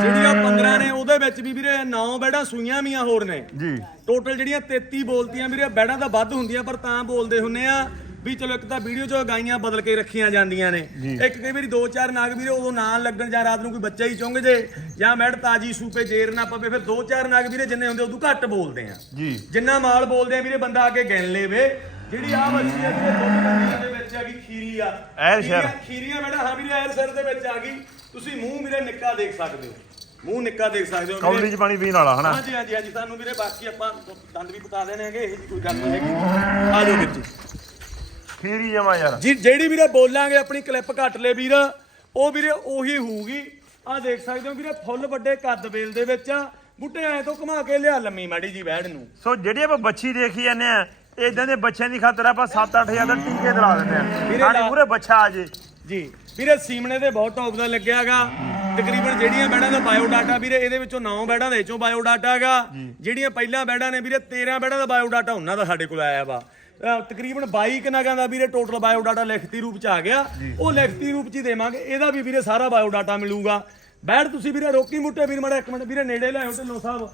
ਜਿਹੜੀਆਂ 15 ਨੇ ਉਹਦੇ ਵਿੱਚ ਵੀ ਵੀਰੇ 9 ਬੈੜਾਂ ਸੂਈਆਂ ਵੀਆਂ ਹੋਰ ਨੇ। ਜੀ। ਟੋਟਲ ਜਿਹੜੀਆਂ 33 ਬੋਲਤੀਆਂ ਵੀਰੇ ਬੈੜਾਂ ਤਾਂ ਵੱਧ ਹੁੰਦੀਆਂ ਪਰ ਤਾਂ ਬੋਲਦੇ ਹੁੰਨੇ ਆ। ਵੀ ਚਲੋ ਇੱਕ ਤਾਂ ਵੀਡੀਓ 'ਚ ਗਾਈਆਂ ਬਦਲ ਕੇ ਰੱਖੀਆਂ ਜਾਂਦੀਆਂ ਨੇ। ਇੱਕ ਕਈ ਵਾਰੀ ਦੋ ਚਾਰ ਨਾਗ ਵੀਰੇ ਉਦੋਂ ਨਾਲ ਲੱਗਣ ਜਾਂ ਰਾਤ ਨੂੰ ਕੋਈ ਬੱਚਾ ਹੀ ਚੁੰਗ ਜੇ ਜਾਂ ਮੈਡ ਤਾਜੀ ਸੂਪੇ ਜੇਰ ਨਾ ਪਵੇ ਫਿਰ ਦੋ ਚਾਰ ਨਾਗ ਵੀਰੇ ਜਿੰਨੇ ਹੁੰਦੇ ਉਦੋਂ ਘੱਟ ਬੋਲਦੇ ਆ। ਜਿੰਨਾ ਮਾਲ ਬੋਲਦੇ ਆ ਵੀਰੇ ਬੰਦਾ ਆ ਕੇ ਗਿਣ ਲੇਵੇ। ਜਿਹੜੀ ਆ ਬੱਚੀ ਆ ਵੀਰੇ ਦੁੱਧ ਮੰਡੀਆਂ ਦੇ ਵਿੱਚ ਆ ਗਈ ਖੀਰੀ ਆ। ਐਰ ਸ਼ਹਿਰ। ਖੀਰੀਆਂ- ਬੇਟਾ ਹਾਂ ਵੀਰੇ ਐਰ ਸਰ ਦੇ ਵਿੱਚ ਆ ਗਈ। ਤੁਸੀਂ ਮੂੰਹ ਵੀਰੇ ਨਿੱਕਾ ਦੇਖ ਸਕਦੇ ਹੋ। ਮੂੰਹ ਨਿੱਕਾ ਦੇਖ ਸਕਦੇ ਹੋ। ਕੌਲੀ 'ਚ ਪਾਣੀ ਪੀਣ ਵਾਲਾ ਹਨਾ? ਹਾਂਜੀ ਹਾਂਜੀ ਹਾਂਜੀ ਤੁਹਾਨੂੰ ਵੀਰੇ ਬਾਕੀ ਆਪਾਂ ਦੰਦ ਵੀ ਪਤਾ ਦੇਣੇ ਹੈਗੇ ਇਹ ਜੀ ਕੋਈ ਗੱਲ ਨਹੀਂ ਹੈਗੀ। ਆ ਜਾਓ ਵੀਰ ਜੀ। ਖੀਰੀ ਜਮਾ ਯਾਰ। ਜੀ ਜਿਹੜੀ ਵੀਰੇ ਬੋਲਾਂਗੇ ਆਪਣੀ ਕਲਿੱਪ ਘੱਟ ਲੈ ਵੀਰ ਉਹ ਵੀਰੇ ਉਹੀ ਹੋਊਗੀ। ਆ ਦੇਖ ਸਕਦੇ ਹੋ ਵੀਰੇ ਫੁੱਲ ਵੱਡੇ ਕੱਦ ਬੇਲ ਦੇ ਵਿੱਚ ਆ। ਬੁੱਟੇ ਐ ਤੋਂ ਘੁਮਾ ਕੇ ਲਿਆ ਲੰਮੀ ਮਾੜੀ ਜੀ ਵੈੜ ਨੂੰ। ਸੋ ਜਿਹੜੀ ਆਪਾਂ ਬੱਚੀ ਦੇਖੀ ਜਾਂਦੇ ਆ ਇਦਾਂ ਦੇ ਬੱਚਿਆਂ ਦੀ ਖਾਤਰ ਆਪਾਂ 7-8000 ਦਾ ਟੀਕੇ ਦਿਲਾ ਦਿੰਦੇ ਆ ਲਾ- ਪੂਰੇ ਬੱਚਾ ਆ ਜੇ। ਜੀ ਵੀਰੇ ਸੀਮਣੇ ਤੇ ਬਹੁਤ ਟੌਪ ਦਾ ਲੱਗਿਆਗਾ ਤਕਰੀਬਨ ਜਿਹੜੀਆਂ ਬੈੜਾਂ ਦਾ ਬਾਇਓ ਡਾਟਾ ਵੀਰੇ ਇਹਦੇ ਵਿੱਚੋਂ 9 ਬੈੜਾਂ ਦੇ ਵਿੱਚੋਂ ਬਾਇਓ ਡਾਟਾ ਹੈਗਾ ਜਿਹੜੀਆਂ ਪਹਿਲਾਂ ਬੈੜਾਂ ਨੇ ਵੀਰੇ 13 ਬੈੜਾਂ ਦਾ ਬਾਇਓ ਡਾਟਾ ਉਹਨਾਂ ਦਾ ਸਾਡੇ ਕੋਲ ਆਇਆ ਵਾ। ਅਹ ਤਕਰੀਬਨ 22 ਕਨਾਗਾਂ ਦਾ ਵੀਰੇ ਟੋਟਲ ਬਾਇਓ ਡਾਟਾ ਲਿਖਤੀ ਰੂਪ ਚ ਆ ਗਿਆ। ਉਹ ਲਿਖਤੀ ਰੂਪ ਚ ਹੀ ਦੇਵਾਂਗੇ। ਇਹਦਾ ਵੀ ਵੀਰੇ ਸਾਰਾ ਬਾਇਓ ਡਾਟਾ ਮਿਲੂਗਾ। ਬੈੜ ਤੁਸੀਂ ਵੀਰੇ ਰੋਕੀ ਮੁੱਟੇ ਵੀਰ ਮੜਾ ਇੱਕ ਮਿੰਟ ਵੀਰੇ ਨੇੜੇ ਲਿਆਓ ਢਿੱਲੋਂ ਸਾਹਿਬ।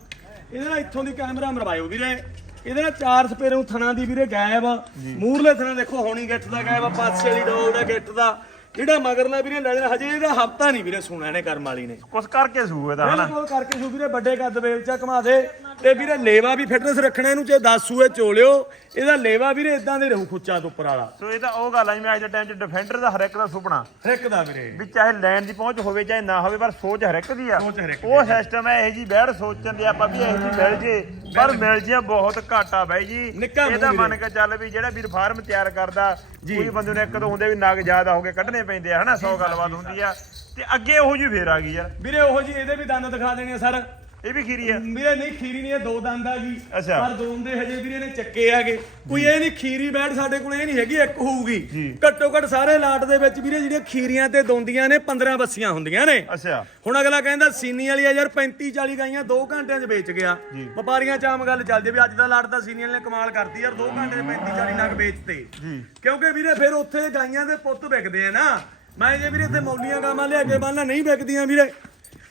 ਇਹਦੇ ਨਾਲ ਇੱਥੋਂ ਦੀ ਕੈਮਰਾ ਮਰਵਾਇਓ ਵੀਰੇ। ਇਹਦੇ ਨਾਲ ਚਾਰ ਸਪੇਰੇ ਥਣਾ ਦੀ ਵੀਰੇ ਗਾਇਬ। ਮੂਰਲੇ ਥਣਾ ਦੇਖੋ ਹੋਣੀ ਗਿੱਠ ਦਾ ਗਾਇਬ ਆ ਪਾਸੇ ਵਾਲੀ ਡੋਲ ਦਾ ਗਿੱਠ ਦਾ। ਜਿਹੜਾ ਮਗਰਲਾ ਵੀਰੇ ਲੈ ਲੈਣਾ ਹਜੇ ਇਹਦਾ ਹਫਤਾ ਨਹੀਂ ਵੀਰੇ ਸੁਣਾ ਇਹਨੇ ਕਰਮ ਵਾਲੀ ਨੇ। ਕੁਛ ਕਰਕੇ ਸੂ ਇਹਦਾ ਹਨਾ? ਬਿਲਕੁਲ ਕਰਕੇ ਸੂ ਵੀਰੇ ਵੱਡੇ ਕੱਦ ਵੇਲ ਚ ਘਮਾ ਦੇ। ਤੇ ਵੀਰੇ ਲੇਵਾ ਵੀ ਫਿਟਨੈਸ ਰੱਖਣਾ ਇਹਨੂੰ ਚਾਹੇ 10 ਸੂਏ ਚੋਲਿਓ ਇਹਦਾ ਲੇਵਾ ਵੀਰੇ ਇਦਾਂ ਦੇ ਰਹੂ ਖੁੱਚਾ ਤੋਂ ਉੱਪਰ ਵਾਲਾ। ਸੋ ਇਹ ਤਾਂ ਉਹ ਗੱਲ ਆ ਜਿਵੇਂ ਅੱਜ ਦੇ ਟਾਈਮ 'ਚ ਡਿਫੈਂਡਰ ਦਾ ਹਰ ਇੱਕ ਦਾ ਸੁਪਨਾ। ਹਰਿੱਕ ਦਾ ਵੀਰੇ। ਵੀ ਚਾਹੇ ਲੈਣ ਦੀ ਪਹੁੰਚ ਹੋਵੇ ਚਾਹੇ ਨਾ ਹੋਵੇ ਪਰ ਸੋਚ ਹਰ ਇੱਕ ਦੀ ਆ। ਸੋਚ ਹਰ ਇੱਕ ਦੀ ਉਹ ਸਿਸਟਮ ਹੈ ਇਹ ਜੀ ਬੈੜ ਸੋਚਣ ਦੇ ਆਪਾਂ ਵੀ ਇਹ ਜੀ ਮਿਲ ਜੇ। ਪਰ ਮਿਲ ਜੇ ਬਹੁਤ ਘੱਟ ਬਾਈ ਜੀ। ਨਿੱਕਾ ਮੂੰਹ ਇਹ ਤਾਂ ਵੀਰੇ। ਮੰਨ ਕੇ ਚੱਲ ਵੀ ਜਿਹੜਾ ਵੀਰ ਫਾਰਮ ਤਿਆਰ ਕਰਦਾ ਕੋਈ ਬੰਦੇ ਨੂੰ ਇੱਕ ਦੋ ਹੁੰਦੇ ਵੀ ਨਗ ਜ਼ਿਆਦਾ ਹੋ ਕੇ ਕੱਢਣੇ ਪੈਂਦੇ ਆ ਹਨਾ? 100 ਗੱਲਬਾਤ ਹੁੰਦੀ ਆ। ਤੇ ਅੱਗੇ ਉਹੋ ਜੀ ਫੇਰ ਆ ਗਈ ਯਾਰ ਵੀਰੇ ਉਹੋ ਜੀ ਇਹਦੇ ਵੀ ਦੰਦ ਦਿਖਾ ਦੇਣੇ ਆ ਸਰ। ਇਹ ਵੀ ਖੀਰੀ ਆ। ਵੀਰੇ ਨਹੀਂ ਖੀਰੀ ਨਹੀਂ ਇਹ ਦੋ ਦੰਦ ਆ ਗਈ ਅੱਛਾ। ਪਰ ਦੋਨ ਦੇ ਹਜੇ ਵੀਰੇ ਨੇ ਚੱਕੇ ਆਗੇ। ਕੋਈ ਇਹ ਨਹੀਂ ਖੀਰੀ ਬੈਠ ਸਾਡੇ ਕੋਲ ਇਹ ਨਹੀਂ ਹੈਗੀ ਇੱਕ ਹੋਊਗੀ। ਜੀ। ਘੱਟੋ ਘੱਟ ਸਾਰੇ ਲਾਟ ਦੇ ਵਿੱਚ ਵੀਰੇ ਜਿਹੜੀਆਂ ਖੀਰੀਆਂ ਤੇ ਦੋਂਦੀਆਂ ਨੇ 15 ਬੱਸੀਆਂ ਹੁੰਦੀਆਂ ਨੇ। ਅੱਛਾ। ਹੁਣ ਅਗਲਾ ਕਹਿੰਦਾ ਸੀਨੀ ਵਾਲੀ ਆ ਯਾਰ 35 40 ਗਾਈਆਂ 2 ਘੰਟਿਆਂ 'ਚ ਵੇਚ ਗਿਆ। ਵਪਾਰੀਆਂ ਚ ਆਮ ਗੱਲ ਚੱਲਦੀ ਵੀ ਅੱਜ ਦਾ ਲਾਟ ਦਾ ਸੀਨੀ ਵਾਲੇ ਨੇ ਕਮਾਲ ਕਰਤੀ ਯਾਰ 2 ਘੰਟੇ 'ਚ 35 40 ਨਗ ਵੇਚਤੇ। ਜੀ। ਕਿਉਂਕਿ ਵੀਰੇ ਫਿਰ ਉੱਥੇ ਗਾਈਆਂ ਦੇ ਪੁੱਤ ਵਿਕਦੇ ਆ ਨਾ। ਮੈਂ ਜੇ ਵੀਰੇ ਇੱਥੇ ਮੌਲੀਆਂ ਗਾਵਾਂ ਲਿਆ ਕੇ ਬੰਨਣਾ ਨਹੀਂ ਵਿਕਦੀਆਂ ਵੀਰੇ।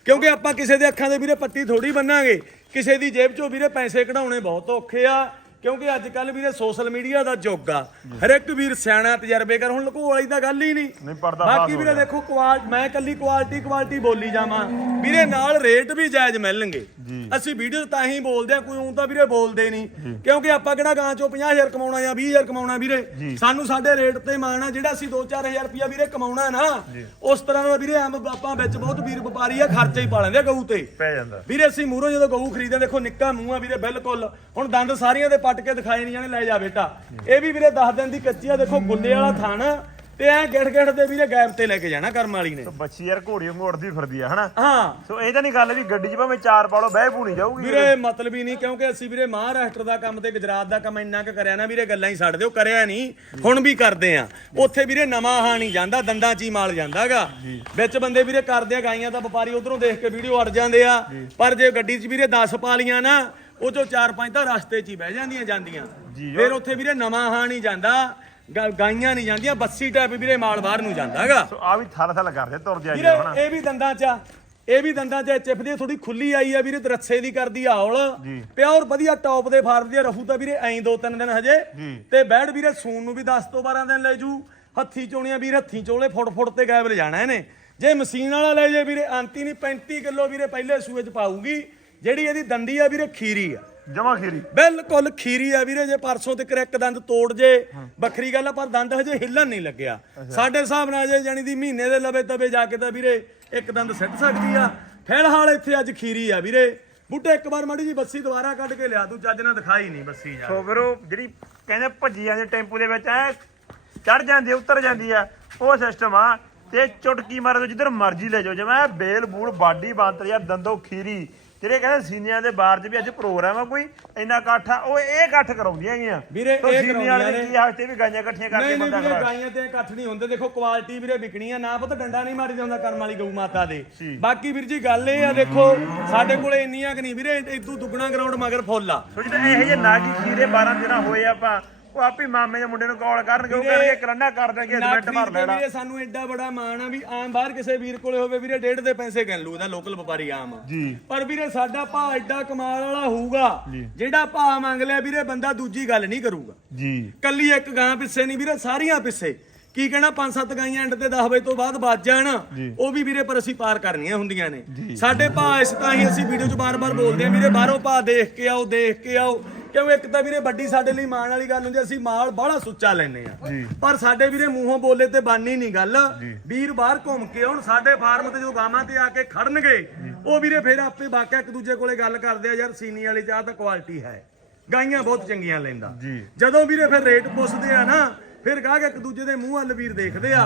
ਕਿਉਂਕਿ ਆਪਾਂ ਕਿਸੇ ਦੇ ਅੱਖਾਂ ਦੇ ਵੀਰੇ ਪੱਟੀ ਥੋੜੀ ਬੰਨਾਂਗੇ। ਕਿਸੇ ਦੀ ਜੇਬ ਚੋਂ ਵੀਰੇ ਪੈਸੇ ਕਢਾਉਣੇ ਬਹੁਤ ਔਖੇ ਆ। ਕਿਉਂਕਿ ਅੱਜ ਕੱਲ ਵੀਰੇ ਸੋਸ਼ਲ ਮੀਡੀਆ ਦਾ ਯੁੱਗ ਆ। ਹਰ ਇੱਕ ਵੀਰ ਸਿਆਣਾ ਤਜਰਬੇਕਾਰ ਹੁਣ ਲਕੋ ਵਾਲੀ ਤਾਂ ਗੱਲ ਹੀ ਨਹੀਂ। ਬਾਕੀ ਵੀਰੇ ਦੇਖੋ ਕੁਆਲ ਮੈਂ ਕੱਲੀ ਕੁਆਲਿਟੀ ਕੁਆਲਿਟੀ ਬੋਲੀ ਜਾਵਾਂ। ਵੀਰੇ ਨਾਲ ਰੇਟ ਵੀ ਜਾਇਜ਼ ਮਿਲਣਗੇ। ਅਸੀਂ ਵੀਡੀਓ ਤਾਂ ਹੀ ਬੋਲਦੇ ਆ ਕੋਈ ਉਂ ਤਾਂ ਵੀਰੇ ਬੋਲਦੇ ਨਹੀਂ। ਕਿਉਂਕਿ ਆਪਾਂ ਕਿਹੜਾ ਗਾਂ ਚੋਂ 50000 ਕਮਾਉਣਾ ਜਾਂ 20000 ਕਮਾਉਣਾ ਵੀਰੇ? ਸਾਨੂੰ ਸਾਡੇ ਰੇਟ ਤੇ ਮਾਣ ਆ ਜਿਹੜਾ ਅਸੀਂ 2-4000 ਰੁਪਇਆ ਵੀਰੇ ਕਮਾਉਣਾ ਨਾ ਉਸ ਤਰ੍ਹਾਂ ਦਾ ਵੀਰੇ ਆਮ ਆਪਾਂ ਵਿੱਚ ਬਹੁਤ ਵੀਰ ਵਪਾਰੀ ਆ ਖਰਚੇ ਹੀ ਪਾ ਲੈਂਦੇ ਗਊ ਤੇ। ਪੈ ਜਾਂਦਾ। ਵੀਰੇ ਅਸੀਂ ਮੂਹਰੋਂ ਜਦੋਂ ਗਊ ਖਰੀਦਦੇ ਦੇਖੋ ਨਿੱਕਾ ਮੂੰਹ ਆ ਵੀਰੇ ਬਿਲਕੁਲ। ਹੁਣ ਦੰਦ ਸਾਰੀਆਂ ਦੇ ਪੱਟ ਕੇ ਦਿਖਾਏ ਨਹੀਂ ਜਾਣੇ ਲੈ ਜਾ ਬੇਟਾ। ਇਹ ਵੀ ਵੀਰੇ 10 ਦਿਨ ਦੀ ਕੱਚੀ ਆ ਦੇਖੋ ਗੁੱਲੇ ਵਾਲਾ ਥਣ ਤੇ ਐ ਗਿੜ ਗਿੜ ਦੇ ਵੀਰੇ ਗੈਪ ਤੇ ਲੈ ਕੇ ਜਾਣਾ ਕਰਮ ਵਾਲੀ ਨੇ। ਬੱਚੀ ਯਾਰ ਘੋੜੀ ਉੜਦੀ ਫਿਰਦੀ ਆ ਹਨਾ? ਹਾਂ। ਸੋ ਇਹ ਤਾਂ ਨਹੀਂ ਗੱਲ ਵੀ ਗੱਡੀ 'ਚ ਭਾਵੇਂ ਚਾਰ ਪਾਲੋ ਬਹਿ ਪੂਣੀ ਜਾਊਗੀ ਵੀਰੇ ਮਤਲਬ ਹੀ ਨਹੀਂ ਕਿਉਂਕਿ ਅਸੀਂ ਵੀਰੇ ਮਹਾਰਾਸ਼ਟਰ ਦਾ ਕੰਮ ਤੇ ਗੁਜਰਾਤ ਦਾ ਕੰਮ ਇੰਨਾ ਕੁ ਕਰਿਆ ਨਾ ਵੀਰੇ ਗੱਲਾਂ ਹੀ ਛੱਡ ਦਿਓ ਕਰਿਆ ਨਹੀਂ ਹੁਣ ਵੀ ਕਰਦੇ ਆ। ਉੱਥੇ ਵੀਰੇ ਨਵਾਂ ਹਾਂ ਨਹੀਂ ਜਾਂਦਾ ਦੰਦਾਂ 'ਚ ਹੀ ਮਾਲ ਜਾਂਦਾਗਾ। ਵਿੱਚ ਬੰਦੇ ਵੀਰੇ ਕਰਦੇ ਆ ਗਾਈਆਂ ਦਾ ਵਪਾਰੀ ਉਧਰੋਂ ਦੇਖ ਕੇ ਵੀਡੀਓ ਅੜ ਜਾਂਦੇ ਆ ਪਰ ਜੇ ਗੱਡੀ 'ਚ ਵੀਰੇ 10 ਪਾ ਲੀਆਂ ਨਾ ਉਹ ਚੋਂ 4-5 ਤਾਂ ਰਸਤੇ 'ਚ ਹੀ ਬਹਿ ਜਾਂਦੀਆਂ ਜਾਂਦੀਆਂ। ਜੀ, ਫਿਰ ਉੱਥੇ ਵੀਰੇ ਨਵਾਂ ਹਾਂ ਨਹੀਂ ਜਾਂਦਾ। ਗਾ- ਗਾਈਆਂ ਨਹੀਂ ਜਾਂਦੀਆਂ ਬੱਸੀ ਟਾਈਪ ਵੀਰੇ ਮਾਲ ਬਾਹਰ ਨੂੰ ਜਾਂਦਾਗਾ। ਸੋ ਆ ਵੀ ਥਲ ਥਲ ਕਰਦੇ ਤੁਰ ਜਾ ਵੀਰੇ ਹਨਾ। ਇਹ ਵੀ ਦੰਦਾਂ 'ਚ ਆ ਇਹ ਵੀ ਦੰਦਾਂ 'ਚ ਐਚਐਫ ਦੀ ਥੋੜੀ ਖੁੱਲੀ ਆਈ ਆ ਵੀਰੇ ਤੇ ਰੱਸੇ ਦੀ ਕਰਦੀ ਆ ਜੀ। ਪਿਓਰ ਵਧੀਆ ਟੌਪ ਦੇ ਫਾਰਮ ਦੀ ਆ, ਰਹੂ ਤਾਂ ਵੀਰੇ ਐਂ ਦੋ ਤਿੰਨ ਦਿਨ ਹਜੇ। ਜੀ। ਤੇ ਬੈੜ ਵੀਰੇ ਸੂਨ ਨੂੰ ਵੀ 10 ਤੋਂ 12 ਦਿਨ ਲੈ ਜੂ। ਹੱਥੀ ਚੋਣੀਆਂ ਵੀਰੇ ਹੱਥੀ ਚੋਲੇ ਫੁੱਟ ਫੁੱਟ ਤੇ ਗਾਇਬ ਲੈ ਜਾਣਾ ਇਹਨੇ। ਜੇ ਮਸ਼ੀਨ ਵਾਲਾ ਲੈ ਜੇ ਵੀਰੇ ਆਂਤੀ ਨਹੀਂ 35 ਕਿਲੋ ਵੀਰੇ ਪਹਿਲੇ ਸੂਏ 'ਚ ਪਾਊਗੀ। ਜਿਹੜੀ ਇਹਦੀ ਦੰਦੀ ਆ ਵੀਰੇ ਖੀਰੀ ਆ। ਜਮਾ ਖੀਰੀ। ਬਿਲਕੁਲ ਖੀਰੀ ਆ ਵੀਰੇ ਜੇ ਪਰਸੋਂ ਤੇ ਇੱਕ ਦੰਦ ਤੋੜ ਜੇ ਵੱਖਰੀ ਗੱਲ ਆ ਪਰ ਦੰਦ ਹਜੇ ਹਿੱਲਣ ਨਹੀਂ ਲੱਗਿਆ। ਸਾਡੇ ਹਿਸਾਬ ਨਾਲ ਜੇ ਜਾਨੀ ਦੀ ਮਹੀਨੇ ਦੇ ਲਵੇ ਤਵੇ ਜਾ ਕੇ ਤਾਂ ਵੀਰੇ ਇੱਕ ਦੰਦ ਸਿੱਟ ਸਕਦੀ ਆ। ਫਿਲਹਾਲ ਇੱਥੇ ਅੱਜ ਖੀਰੀ ਆ ਵੀਰੇ। ਬੁੱਢੇ ਇੱਕ ਵਾਰ ਮਾੜੀ ਜੀ ਬੱਸੀ ਦੁਬਾਰਾ ਕੱਢ ਕੇ ਲਿਆ ਤੂੰ ਚੱਜ ਨਾਲ ਦਿਖਾਈ ਨਹੀਂ ਬੱਸੀ ਯਾਰ ਸੋ ਫਿਰ ਉਹ ਜਿਹੜੀ ਕਹਿੰਦੇ ਭੱਜੀ ਜਾਂਦੀ ਟੈਂਪੂ ਦੇ ਵਿੱਚ ਐ ਚੜ ਜਾਂਦੀ ਉਤਰ ਜਾਂਦੀ ਆ ਉਹ ਸਿਸਟਮ ਆ। ਤੇ ਚੁਟਕੀ ਮਾਰੇ ਤੋਂ ਜਿੱਧਰ ਮਰਜ਼ੀ ਲੈ ਜਾਓ ਜਿਵੇਂ ਬੇਲ ਬੂਲ ਬਾਡੀ ਬਾਂਤਰ ਯਾਰ ਦੰਦੋ ਖੀਰੀ ਜਿਹੜੇ ਕਹਿੰਦੇ ਸੀਨੀਆਂ ਦੇ ਬਾਰ 'ਚ ਵੀ ਅੱਜ ਪ੍ਰੋਗਰਾਮ ਆ ਕੋਈ ਇੰਨਾ ਇਕੱਠ ਆ ਉਹ ਇਹ ਇਕੱਠ ਕਰਾਉਂਦੀਆਂ ਹੈਗੀਆਂ। ਵੀਰੇ, ਇਹ ਸੀਨੀਆਂ ਵਾਲੇ ਨੇ। ਕੀ ਹਾਲ ਤੇ ਵੀ ਗਾਈਆਂ ਇਕੱਠੀਆਂ ਕਰਕੇ ਬੰਦਾ ਖੜਾ ਗਾਈਆਂ ਤੇ ਇਕੱਠ ਨਹੀਂ ਹੁੰਦੇ। ਦੇਖੋ ਕੁਆਲਿਟੀ ਵੀਰੇ ਵਿਕਣੀ ਆ ਨਾ ਪਤਾ ਡੰਡਾ ਨਹੀਂ ਮਾਰੀ ਜਾਂਦਾ ਕਰਮ ਵਾਲੀ ਗਊ ਮਾਤਾ ਦੇ। ਬਾਕੀ ਵੀਰ ਜੀ ਗੱਲ ਇਹ ਆ ਦੇਖੋ ਸਾਡੇ ਕੋਲੇ ਇੰਨੀਆਂ ਕਿ ਨਹੀਂ। ਵੀਰੇ ਇਦੋਂ ਦੁੱਗਣਾ ਗਰਾਊਂਡ ਮਗਰ ਫੁੱਲ ਆ। ਸੋ ਜਿਹੜੇ ਇਹੋ ਜਿਹੇ ਨਾਗੀ ਖੀਰੇ 12 13 ਹੋਏ ਆਪਾਂ। ਉਹ ਆਪੇ ਮਾਮੇ ਦੇ ਮੁੰਡੇ ਨੂੰ ਕਾਲ ਕਰਨਗੇ ਉਹ ਵੀਰੇ, ਕਹਿਣਗੇ ਕਰੰਨਾ ਕਰ ਦਾਂਗੇ ਨਾ ਐਡਮਿਟ ਭਰ ਲੈਣਾ। ਵੀਰੇ ਸਾਨੂੰ ਐਡਾ ਬੜਾ ਮਾਣ ਆ ਵੀ ਆਮ ਬਾਹਰ ਕਿਸੇ ਵੀਰ ਕੋਲੇ ਹੋਵੇ ਵੀਰੇ ਡੇਢ ਦੇ ਪੈਸੇ ਗਿਣ ਲੂ ਇਹਦਾ ਲੋਕਲ ਵਪਾਰੀ ਆਮ ਜੀ। ਪਰ ਵੀਰੇ ਸਾਡਾ ਭਾਅ ਐਡਾ ਕਮਾਲ ਵਾਲਾ ਹੋਊਗਾ ਜੀ। ਜਿਹੜਾ ਭਾਅ ਮੰਗ ਲਿਆ ਵੀਰੇ ਬੰਦਾ ਦੂਜੀ ਗੱਲ ਨਹੀਂ ਕਰੂਗਾ। ਜੀ। ਕੱਲੀ ਇੱਕ ਗਾਂ ਪਿੱਛੇ ਨਹੀਂ ਵੀਰੇ ਸਾਰੀਆਂ ਪਿੱਛੇ। ਕੀ ਕਹਿਣਾ ਪੰਜ ਸੱਤ ਗਾਈਆਂ ਐਂਡ ਤੇ 10 ਵਜੇ ਤੋਂ ਬਾਅਦ ਵੱਜ ਜਾਣ। ਜੀ। ਉਹ ਵੀ ਵੀਰੇ ਪਰ ਅਸੀਂ ਪਾਰ ਕਰਨੀਆਂ ਹੁੰਦੀਆਂ ਨੇ। ਜੀ। ਸਾਡੇ ਭਾਅ ਇਸ ਤਾਂ ਹੀ ਅਸੀਂ ਵੀਡੀਓ 'ਚ ਬਾਰ-ਬਾਰ ਬੋਲਦੇ ਆਂ ਵੀਰੇ ਬਾਹਰੋਂ ਭਾਅ ਦੇਖ ਕੇ ਆਓ ਦੇਖ ਕੇ ਆਓ। ਕਿਉਂਕਿ ਇੱਕ ਤਾਂ ਵੀਰੇ ਵੱਡੀ ਸਾਡੇ ਲਈ ਮਾਣ ਵਾਲੀ ਗੱਲ ਹੁੰਦੀ ਅਸੀਂ ਮਾਲ ਬਾਹਲਾ ਸੁੱਚਾ ਲੈਨੇ ਆ। ਪਰ ਸਾਡੇ ਵੀਰੇ ਮੂੰਹੋਂ ਬੋਲੇ ਤੇ ਬਾਨੀ ਨਹੀਂ ਗੱਲ। ਵੀਰ ਬਾਹਰ ਘੁੰਮ ਕੇ ਆਉਣ ਸਾਡੇ ਫਾਰਮ ਤੇ ਜਦੋਂ ਗਾਵਾਂ ਤੇ ਆ ਕੇ ਖੜਨਗੇ ਉਹ ਵੀਰੇ ਫਿਰ ਆਪੇ ਵਾਕਿਆ ਇੱਕ ਦੂਜੇ ਕੋਲੇ ਗੱਲ ਕਰਦੇ ਆ ਯਾਰ ਸੀਨੀ ਵਾਲੀ ਚਾਹ ਤਾਂ ਕੁਆਲਿਟੀ ਹੈ। ਗਾਈਆਂ ਬਹੁਤ ਚੰਗੀਆਂ ਲੈਂਦਾ। ਜਦੋਂ ਵੀਰੇ ਫਿਰ ਰੇਟ ਪੁੱਛਦੇ ਆ ਨਾ ਫਿਰ ਗਾਹਕ ਇੱਕ ਦੂਜੇ ਦੇ ਮੂੰਹ ਵੱਲ ਵੀਰ ਦੇਖਦੇ ਆ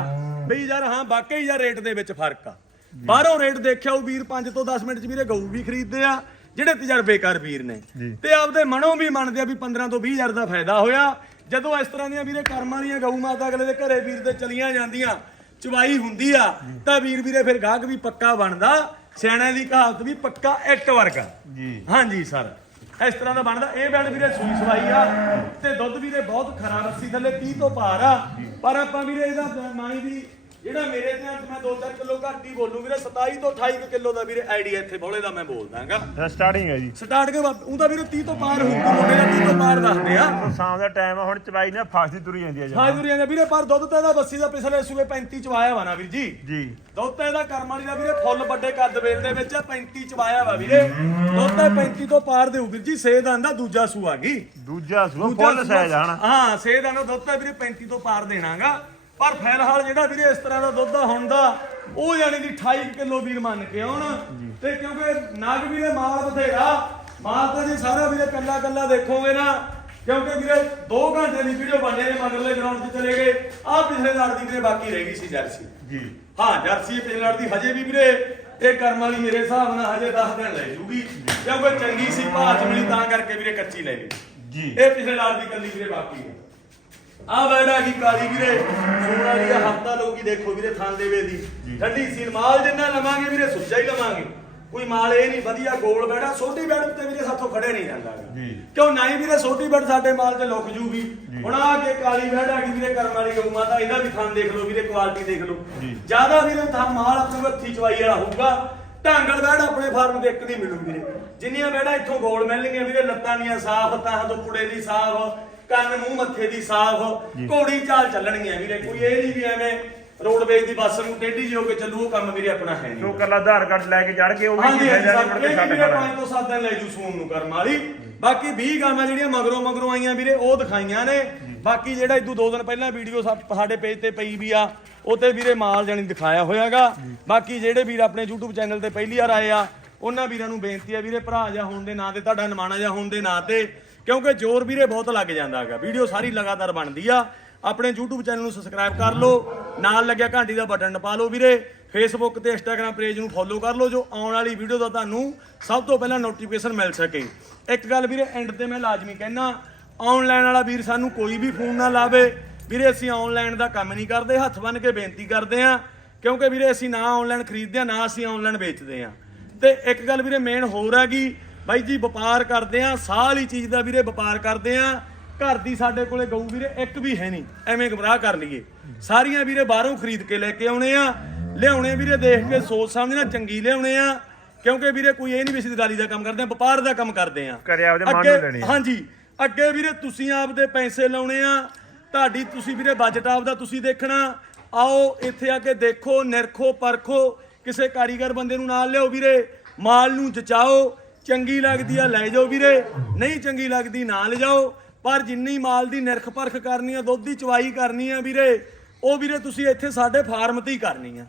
ਬਈ ਯਾਰ ਹਾਂ ਵਾਕਈ ਯਾਰ ਰੇਟ ਦੇ ਵਿੱਚ ਫ਼ਰਕ ਆ। ਬਾਹਰੋਂ ਰੇਟ ਦੇਖਿਆ ਉਹ ਵੀਰ 5 ਤੋਂ 10 ਮਿੰਟ ਚ ਵੀਰੇ ਗਊ ਵੀ ਖਰੀਦਦੇ ਆ ਜਿਹੜੇ ਤਜਰਬੇਕਾਰ ਵੀਰ ਨੇ। ਤੇ ਆਪਦੇ ਮਨੋਂ ਵੀ ਮੰਨਦੇ ਆ ਵੀ 15 ਤੋਂ 20 ਹਜ਼ਾਰ ਦਾ ਫਾਇਦਾ ਹੋਇਆ। ਜਦੋਂ ਇਸ ਤਰ੍ਹਾਂ ਦੀਆਂ ਵੀਰੇ ਕਰਮ ਵਾਲੀਆਂ ਗਊ ਮਾਤਾ ਅਗਲੇ ਦੇ ਘਰੇ ਵੀਰ ਦੇ ਚਲੀਆਂ ਜਾਂਦੀਆਂ ਚਵਾਈ ਹੁੰਦੀ ਆ ਤਾਂ ਵੀਰ ਵੀਰੇ ਫਿਰ ਗਾਹਕ ਵੀ ਪੱਕਾ ਬਣਦਾ ਸਿਆਣਿਆਂ ਦੀ ਕਹਾਵਤ ਵੀ ਪੱਕਾ ਇੱਟ ਵਰਗਾ। ਜੀ। ਹਾਂਜੀ ਸਰ ਇਸ ਤਰ੍ਹਾਂ ਦਾ ਬਣਦਾ। ਇਹ ਬੈਡ ਵੀਰੇ ਸੂਈ ਸਵਾਈ ਆ ਤੇ ਦੁੱਧ ਵੀਰੇ ਬਹੁਤ ਖਰਾ ਰੱਸੀ ਥੱਲੇ 30 ਤੋਂ ਪਾਰ ਆ। ਪਰ ਆਪਾਂ ਵੀਰੇ ਇਹਦਾ ਮਾਣੀ ਦੀ ਜਿਹੜਾ ਮੇਰੇ ਧਿਆਨ 'ਚ ਮੈਂ 2-4 ਕਿਲੋ ਘੱਟ ਹੀ ਬੋਲੂ ਵੀਰੇ 27 ਤੋਂ 28 ਕਿਲੋ ਦਾ ਵੀਰੇ ਆਈਡੀਆ ਇੱਥੇ ਬੋਲੇ ਦਾ ਮੈਂ ਬੋਲਦਾਗਾ ਸਟਾਰਟਿੰਗ ਹੈ ਜੀ। ਸਟਾਰਟ ਕੇ ਉਹਦਾ ਵੀਰੇ 30 ਤੋਂ ਪਾਰ ਹੋਊਗਾ ਮੁੰਡੇ ਦਾ 30 ਤੋਂ ਪਾਰ ਦੱਸਦੇ ਆ। ਸੋ ਸ਼ਾਮ ਦਾ ਟਾਈਮ ਆ ਹੁਣ ਚਵਾਈ ਨੇ ਫਾਸੀ ਤੁਰੀ ਜਾਂਦੀ ਹੈ ਜੀ ਹਾਜ਼ਰੀਆਂ ਦੇ ਵੀਰੇ ਪਰ ਦੁੱਧ ਤਾਂ ਇਹਦਾ ਬੱਸੀ ਦਾ ਪਿਛਲੇ ਸੂਏ 35 ਚਵਾਇਆ ਵਾ ਨਾ ਵੀਰ ਜੀ। ਜੀ। ਦੁੱਧ ਤਾਂ ਇਹਦਾ ਕਰਮ ਵਾਲੀ ਦਾ ਵੀਰੇ ਫੁੱਲ ਵੱਡੇ ਕੱਦ ਵੇਲ ਦੇ ਵਿੱਚ ਆ, 35 ਚਵਾਇਆ ਵਾ ਵੀਰੇ। ਦੁੱਧ ਤਾਂ 35 ਤੋਂ ਪਾਰ ਦੇਊ ਵੀਰ ਜੀ ਸੇਧ ਆਂਦਾ ਦੂਜਾ ਸੂਆ ਗਈ ਦੂਜਾ ਸੂਆ ਦੂਜਾ ਫੁੱਲ ਸਾਈਜ਼ ਹਨਾ? ਹਾਂ ਸੇਧ ਆਂਦਾ ਦੁੱਧ ਤਾਂ ਵੀਰੇ 35 ਤੋਂ ਪਾਰ ਦੇਣਾਗਾ। ਪਰ ਫਿਲਹਾਲ ਜਿਹੜਾ ਵੀਰੇ ਇਸ ਤਰ੍ਹਾਂ ਦਾ ਦੁੱਧ ਆ ਹੁਣ ਦਾ ਉਹ ਯਾਨੀ ਦੀ 28 ਕਿਲੋ ਵੀਰ ਮੰਨ ਕੇ ਆਉਣ। ਤੇ ਕਿਉਂਕਿ ਨਗ ਵੀਰੇ ਮਾਲ ਬਥੇਰਾ ਮਾਲ ਤਾਂ ਜੀ ਸਾਰਾ ਵੀਰੇ ਕੱਲਾ ਕੱਲਾ ਦੇਖੋਗੇ ਨਾ ਕਿਉਂਕਿ ਵੀਰੇ 2 ਘੰਟੇ ਦੀ ਵੀਡੀਓ ਬਣੇ ਨੇ ਮਗਰਲੇ ਗਰਾਊਂਡ 'ਚ ਚਲੇ ਗਏ। ਆ ਪਿਛਲੇ ਲੜ ਦੀ ਵੀਰੇ ਬਾਕੀ ਰਹਿ ਗਈ ਸੀ ਜਰਸੀ। ਜੀ। ਹਾਂ ਜਰਸੀ ਪਿਛਲੇ ਲੜ ਦੀ ਹਜੇ ਵੀ ਵੀਰੇ ਇਹ ਕਰਮ ਵਾਲੀ ਮੇਰੇ ਹਿਸਾਬ ਨਾਲ ਹਜੇ 10 ਦਿਨ ਲੈ ਜੂਗੀ। ਕਿਉਂਕਿ ਚੰਗੀ ਸੀ ਭਾਅ ਚ ਮਿਲੀ ਤਾਂ ਕਰਕੇ ਵੀਰੇ ਕੱਚੀ ਲੈ ਲਈ। ਜੀ। ਇਹ ਪਿਛਲੇ ਲੜ ਦੀ ਕੱਲੀ ਵੀਰੇ ਬਾਕੀ ਹੈ। ਆ ਬੈੜਾ ਕੀ ਕਾਲੀ ਵੀਰੇ। ਸੋਨਾ ਦੀ ਹਫਤਾ ਲੋਗੀ ਦੇਖੋ ਵੀਰੇ ਥਾਂ ਦੇਵੇ ਦੀ। ਠੰਡੀ ਸੀਲ ਮਾਲ ਜਿੰਨਾ ਲਵਾਂਗੇ ਵੀਰੇ ਸੁੱਚਾ ਹੀ ਲਵਾਂਗੇ। ਕੋਈ ਮਾਲ ਇਹ ਨਹੀਂ ਵਧੀਆ ਗੋਲ ਬੈੜਾ ਛੋਟੀ ਬੈੜ ਤੇ ਵੀਰੇ ਸਾਥੋਂ ਖੜੇ ਨਹੀਂ ਜਾਂਦਾ। ਜੀ। ਕਿਉਂ ਨਹੀਂ ਵੀਰੇ ਛੋਟੀ ਬੈੜ ਸਾਡੇ ਮਾਲ 'ਚ ਲੁਕ ਜੂਗੀ। ਹੁਣ ਆ ਕੇ ਕਾਲੀ ਬੈੜ ਆ ਗਈ ਵੀਰੇ ਕਰਮ ਵਾਲੀ ਗਊ ਮਾਤਾ ਇਹਦਾ ਵੀ ਥਾਂ ਦੇਖ ਲਓ ਵੀਰੇ ਕੁਆਲਿਟੀ ਦੇਖ ਲਓ। ਜੀ। ਜ਼ਿਆਦਾ ਵੀਰੇ ਥਾਂ ਮਾਲ ਆਪਣੇ ਹੱਥੀ ਚਵਾਈ ਵਾਲਾ ਹੋਊਗਾ। ਢਾਂਗਲ ਬੈੜ ਆਪਣੇ ਫਾਰਮ ਦੇ ਇੱਕ ਦੀ ਮਿਲੂ ਵੀਰੇ। ਜਿੰਨੀਆਂ ਬੈੜਾਂ ਇੱਥੋਂ ਗੋਲ ਮਿਲਣਗੀਆਂ ਵੀਰੇ ਲੱਤਾਂ ਦੀਆਂ ਸਾਫ਼ ਤਾਂ ਤੋਂ ਪੁੜੇ ਦੀ ਸਾਫ਼। ਕੰਨ ਮੂੰਹ ਮੱਥੇ ਦੀ ਸਾਫ਼ ਘੋੜੀ ਚਾਲ ਚੱਲਣਗੀਆਂ ਵੀਰੇ ਕੋਈ ਇਹ ਨਹੀਂ ਵੀ ਐਵੇਂ ਰੋਡਵੇਜ ਦੀ ਬੱਸ ਨੂੰ ਟੇਢੀ ਜਿਹੀ ਹੋ ਕੇ ਚੱਲੂ ਉਹ ਕੰਮ ਵੀਰੇ ਆਪਣਾ ਹੈ ਨਹੀਂ ਸੋ ਕੱਲਾ ਆਧਾਰ ਕਾਰਡ ਲੈ ਕੇ ਚੜ ਕੇ ਉਹ ਵੀ ਕਿਹਾ ਸਰ ਮੁੜ ਕੇ ਛੱਡ ਖੜਾ ਪੰਜ ਤੋਂ ਸੱਤ ਦਿਨ ਲੈ ਜੂ ਸੂਨ ਨੂੰ ਕਰਮ ਵਾਲੀ। ਬਾਕੀ 20 ਗਾਵਾਂ ਜਿਹੜੀਆਂ ਮਗਰੋਂ ਮਗਰੋਂ ਆਈਆਂ ਵੀਰੇ ਉਹ ਦਿਖਾਈਆਂ ਨੇ। ਬਾਕੀ ਜਿਹੜਾ ਇਦੋਂ ਦੋ ਦਿਨ ਪਹਿਲਾਂ ਵੀਡੀਓ ਸਾਡੇ ਪੇਜ ਤੇ ਪਈ ਵੀ ਆ ਉਹ ਤੇ ਵੀਰੇ ਮਾਲ ਜਾਨੀ ਦਿਖਾਇਆ ਹੋਇਆਗਾ। ਬਾਕੀ ਜਿਹੜੇ ਵੀਰ ਆਪਣੇ YouTube ਚੈਨਲ ਤੇ ਪਹਿਲੀ ਵਾਰ ਆਏ ਆ ਉਹਨਾਂ ਵੀਰਾਂ ਨੂੰ ਬੇਨਤੀ ਆ ਵੀਰੇ ਭਰਾ ਜਾ ਹੋਣ ਦੇ ਨਾਂ ਤੇ ਤੁਹਾਡਾ ਨਿਮਾਣਾ ਜਾ ਹੋਣ ਦੇ ਨਾਂ ਤੇ ਕਿਉਂਕਿ ਜ਼ੋਰ ਵੀਰੇ ਬਹੁਤ ਲੱਗ ਜਾਂਦਾ ਹੈਗਾ। ਵੀਡੀਓ ਸਾਰੀ ਲਗਾਤਾਰ ਬਣਦੀ ਆ। ਆਪਣੇ YouTube ਚੈਨਲ ਨੂੰ ਸਬਸਕ੍ਰਾਈਬ ਕਰ ਲਓ। ਨਾਲ ਲੱਗਿਆ ਘੰਟੀ ਦਾ ਬਟਨ ਨਪਾ ਲਓ ਵੀਰੇ। ਫੇਸਬੁੱਕ ਤੇ ਇੰਸਟਾਗ੍ਰam ਪੇਜ ਨੂੰ ਫੋਲੋ ਕਰ ਲਓ ਜੋ ਆਉਣ ਵਾਲੀ ਵੀਡੀਓ ਦਾ ਤੁਹਾਨੂੰ ਸਭ ਤੋਂ ਪਹਿਲਾਂ ਨੋਟੀਫਿਕੇਸ਼ਨ ਮਿਲ ਸਕੇ। ਇੱਕ ਗੱਲ ਵੀਰੇ ਐਂਡ ਤੇ ਮੈਂ ਲਾਜ਼ਮੀ ਕਹਿਣਾ ਆਨਲਾਈਨ ਵਾਲਾ ਵੀਰ ਸਾਨੂੰ ਕੋਈ ਵੀ ਫੋਨ ਨਾ ਲਾਵੇ। ਵੀਰੇ, ਅਸੀਂ ਆਨਲਾਈਨ ਦਾ ਕੰਮ ਨਹੀਂ ਕਰਦੇ, ਹੱਥ ਬੰਨ ਕੇ ਬੇਨਤੀ ਕਰਦੇ ਆ। ਕਿਉਂਕਿ ਵੀਰੇ, ਅਸੀਂ ਨਾ ਆਨਲਾਈਨ ਖਰੀਦਦੇ ਆ, ਨਾ ਅਸੀਂ ਆਨਲਾਈਨ ਵੇਚਦੇ ਆ। ਤੇ ਇੱਕ ਗੱਲ ਵੀਰੇ ਮੇਨ ਹੋਰ ਹੈਗੀ ਬਾਈ ਜੀ ਵਪਾਰ ਕਰਦੇ ਆ ਸਾਹ ਵਾਲੀ ਚੀਜ਼ ਦਾ ਵੀਰੇ ਵਪਾਰ ਕਰਦੇ ਆ ਘਰ ਦੀ ਸਾਡੇ ਕੋਲੇ ਗਊ ਵੀਰੇ ਇੱਕ ਵੀ ਹੈ ਨਹੀਂ ਐਵੇਂ ਗਮਰਾਹ ਕਰ ਲਈਏ। ਸਾਰੀਆਂ ਵੀਰੇ ਬਾਹਰੋਂ ਖਰੀਦ ਕੇ ਲੈ ਕੇ ਆਉਣੇ ਆ। ਲਿਆਉਣੇ ਵੀਰੇ ਦੇਖ ਕੇ ਸੋਚ ਸਮਝਣਾ ਚੰਗੀ ਲਿਆਉਣੇ ਆ। ਕਿਉਂਕਿ ਵੀਰੇ ਕੋਈ ਇਹ ਨਹੀਂ ਵੀ ਦਿਵਾਲੀ ਦਾ ਕੰਮ ਕਰਦੇ ਆ ਵਪਾਰ ਦਾ ਕੰਮ ਕਰਦੇ ਆ ਘਰੇ ਆਪਦੇ ਮਨ ਨੂੰ ਅੱਗੇ- ਲੈਣੀ। ਹਾਂਜੀ ਅੱਗੇ ਵੀਰੇ ਤੁਸੀਂ ਆਪਦੇ ਪੈਸੇ ਲਾਉਣੇ ਆ। ਤੁਹਾਡੀ ਤੁਸੀਂ ਵੀਰੇ ਬਜਟ ਆਪਦਾ ਤੁਸੀਂ ਦੇਖਣਾ। ਆਓ ਇੱਥੇ ਆ ਕੇ ਦੇਖੋ ਨਿਰਖੋ ਪਰਖੋ। ਕਿਸੇ ਕਾਰੀਗਰ ਬੰਦੇ ਨੂੰ ਨਾਲ ਲਿਆਓ ਵੀਰੇ। ਮਾਲ ਨੂੰ ਜਚਾਓ। ਚੰਗੀ ਲੱਗਦੀ ਆ ਲੈ ਜਾਓ ਵੀਰੇ। ਨਹੀਂ ਚੰਗੀ ਲੱਗਦੀ ਨਾ ਲਿਜਾਓ। ਪਰ ਜਿੰਨੀ ਮਾਲ ਦੀ ਨਿਰਖ ਪਰਖ ਕਰਨੀ ਆ ਦੁੱਧ ਦੀ ਚਵਾਈ ਕਰਨੀ ਆ ਵੀਰੇ ਉਹ ਵੀਰੇ ਤੁਸੀਂ ਇੱਥੇ ਸਾਡੇ ਫਾਰਮ ਤੇ ਹੀ ਕਰਨੀ ਆ।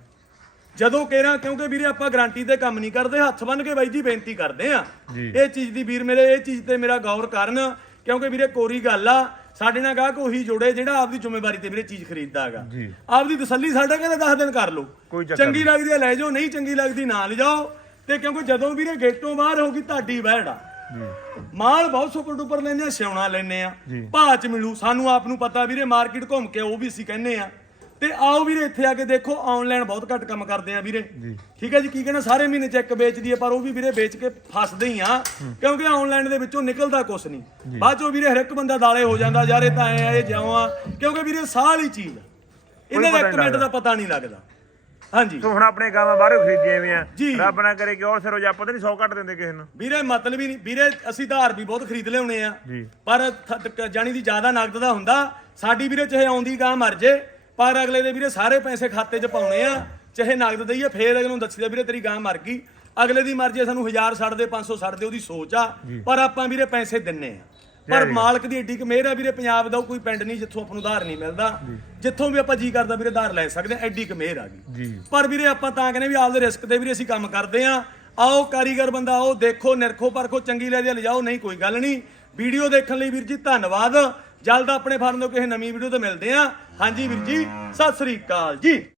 ਜਦੋਂ ਕਹਿਣਾ ਕਿਉਂਕਿ ਵੀਰੇ ਆਪਾਂ ਗਾਰੰਟੀ ਤੇ ਕੰਮ ਨਹੀਂ ਕਰਦੇ ਹੱਥ ਬੰਨ ਕੇ ਬਾਈ ਜੀ ਬੇਨਤੀ ਕਰਦੇ ਆ। ਇਹ ਚੀਜ਼ ਦੀ ਵੀਰ ਮੇਰੇ ਇਹ ਚੀਜ਼ ਤੇ ਮੇਰਾ ਗੌਰ ਕਰਨ ਕਿਉਂਕਿ ਵੀਰੇ ਕੋਰੀ ਗੱਲ ਆ ਸਾਡੇ ਨਾਲ ਗਾਹਕ ਉਹੀ ਜੋੜੇ ਜਿਹੜਾ ਆਪਦੀ ਜ਼ਿੰਮੇਵਾਰੀ ਤੇ ਵੀਰੇ ਚੀਜ਼ ਖਰੀਦਦਾ ਹੈਗਾ। ਆਪਦੀ ਤਸੱਲੀ ਸਾਡੇ ਕਹਿੰਦੇ 10 ਦਿਨ ਕਰ ਲਓ। ਚੰਗੀ ਲੱਗਦੀ ਹੈ ਲੈ ਜਾਓ ਨਹੀਂ ਚੰਗੀ ਲੱਗਦੀ ਨਾ ਲਿਜਾਓ। ਤੇ ਕਿਉਂਕਿ ਜਦੋਂ ਵੀਰੇ ਗੇਟੋਂ ਬਾਹਰ ਹੋਗੀ ਤੁਹਾਡੀ ਵਹਿੜ ਆ। ਜੀ। ਮਾਲ ਬਹੁਤ ਸੁਪਰ ਡੁਪਰ ਲੈਨੇ ਆ ਸਿਉਣਾ ਲੈਨੇ ਆ। ਭਾਅ ਚ ਮਿਲੂ ਸਾਨੂੰ ਆਪ ਨੂੰ ਪਤਾ ਵੀਰੇ ਮਾਰਕੀਟ ਘੁੰਮ ਕੇ ਉਹ ਵੀ ਅਸੀਂ ਕਹਿੰਨੇ ਆ। ਤੇ ਆਓ ਵੀਰੇ ਇੱਥੇ ਆ ਕੇ ਦੇਖੋ ਆਨਲਾਈਨ ਬਹੁਤ ਘੱਟ ਕੰਮ ਕਰਦੇ ਆ ਵੀਰੇ। ਠੀਕ ਹੈ ਜੀ ਕੀ ਕਹਿਣਾ ਸਾਰੇ ਮਹੀਨੇ ਚੈੱਕ ਵੇਚਦੀ ਹੈ ਪਰ ਉਹ ਵੀ ਵੀਰੇ ਵੇਚ ਕੇ ਫਸਦੇ ਹੀ ਆ। ਕਿਉਂਕਿ ਆਨਲਾਈਨ ਦੇ ਵਿੱਚੋਂ ਨਿਕਲਦਾ ਕੁਛ ਨਹੀਂ। ਬਾਅਦ ਚੋਂ ਵੀਰੇ ਹਰ ਇੱਕ ਬੰਦਾ ਦਾਲੇ ਹੋ ਜਾਂਦਾ ਯਾਰ ਇਹ ਤਾਂ ਐ ਆ ਇਹ ਜਿਉਂ ਆ। ਕਿਉਂਕਿ ਵੀਰੇ ਵਾਲੀ ਚੀਜ਼ ਆ। ਇਹਨਾਂ ਦਾ ਇੱਕ ਮਿੰਟ ਦਾ ਪਤਾ ਨਹੀਂ ਲੱਗਦਾ। ਹਾਂਜੀ। ਤੂੰ ਹੁਣ ਆਪਣੇ ਗਾਵਾਂ ਬਾਹਰੋਂ ਖਰੀਦੀਆਂ ਵੀ ਆ। ਜੀ। ਰੱਬ ਨਾ ਕਰੇ ਕਿ ਔਰ ਸਿਰ ਜਾ ਪਤਾ ਨਹੀਂ 100 ਘੱਟ ਦਿੰਦੇ ਕਿਸੇ ਨੂੰ। ਵੀਰੇ ਮਤਲਬ ਹੀ ਨਹੀਂ। ਵੀਰੇ ਅਸੀਂ ਧਾਰ ਵੀ ਬਹੁਤ ਖਰੀਦ ਲਿਆਉਣੇ ਆ। ਜੀ। ਪਰ ਜਾਣੀ ਦੀ ਜ਼ਿਆਦਾ ਨਗਦ ਦਾ ਹੁੰਦਾ। ਸਾਡੀ ਵੀਰੇ ਚਾਹੇ ਆਉਂਦੀ ਗਾਂ ਮਰ ਜੇ ਪਰ ਅਗਲੇ ਦੇ ਵੀਰੇ ਸਾਰੇ ਪੈਸੇ ਖਾਤੇ 'ਚ ਪਾਉਣੇ ਆ। ਚਾਹੇ ਨਗਦ ਦਈਏ ਫੇਰ ਅਗਲੇ ਨੂੰ ਦੱਸੀਦਾ ਵੀਰੇ ਤੇਰੀ ਗਾਂ ਮਰ ਗਈ। ਅਗਲੇ ਦੀ ਮਰਜ਼ੀ ਆ, ਸਾਨੂੰ 1000 ਛੱਡ ਦੇ 500 ਛੱਡ ਦੇ ਉਹਦੀ ਸੋਚ ਆ। ਪਰ ਆਪਾਂ ਵੀਰੇ ਪੈਸੇ ਦਿੰਨੇ ਆ। ਪਰ ਮਾਲਕ ਦੀ ਏਡੀ ਕੁ ਮਿਹਰ ਆ ਵੀਰੇ ਪੰਜਾਬ ਦਾ ਉਹ ਕੋਈ ਪਿੰਡ ਨਹੀਂ ਜਿੱਥੋਂ ਆਪਾਂ ਨੂੰ ਉਧਾਰ ਨਹੀਂ ਮਿਲਦਾ। ਜਿੱਥੋਂ ਵੀ ਆਪਾਂ ਜੀ ਕਰਦਾ ਵੀਰੇ ਉਧਾਰ ਲੈ ਸਕਦੇ ਆ ਐਡੀ ਕੁ ਮਿਹਰ ਆ ਗਈ ਜੀ। ਪਰ ਵੀਰੇ ਆਪਾਂ ਤਾਂ ਕਹਿੰਦੇ ਵੀ ਆਪਦੇ ਰਿਸਕ ਤੇ ਵੀਰੇ ਅਸੀਂ ਕੰਮ ਕਰਦੇ ਆਂ ਆਓ ਕਾਰੀਗਰ ਬੰਦਾ ਆਓ ਦੇਖੋ ਨਿਰਖੋ ਪਰਖੋ ਚੰਗੀ ਲੈ ਲਿਜਾਓ ਨਹੀਂ ਕੋਈ ਗੱਲ ਨਹੀਂ। ਵੀਡੀਓ ਦੇਖਣ ਲਈ ਵੀਰ ਜੀ ਧੰਨਵਾਦ। ਜਲਦ ਆਪਣੇ ਫਾਰਮ ਤੋਂ ਕਿਸੇ ਨਵੀਂ ਵੀਡੀਓ ਤੇ ਮਿਲਦੇ ਆਂ ਹਾਂਜੀ ਵੀਰ ਜੀ ਸਤਿ ਸ੍ਰੀ ਅਕਾਲ ਜੀ।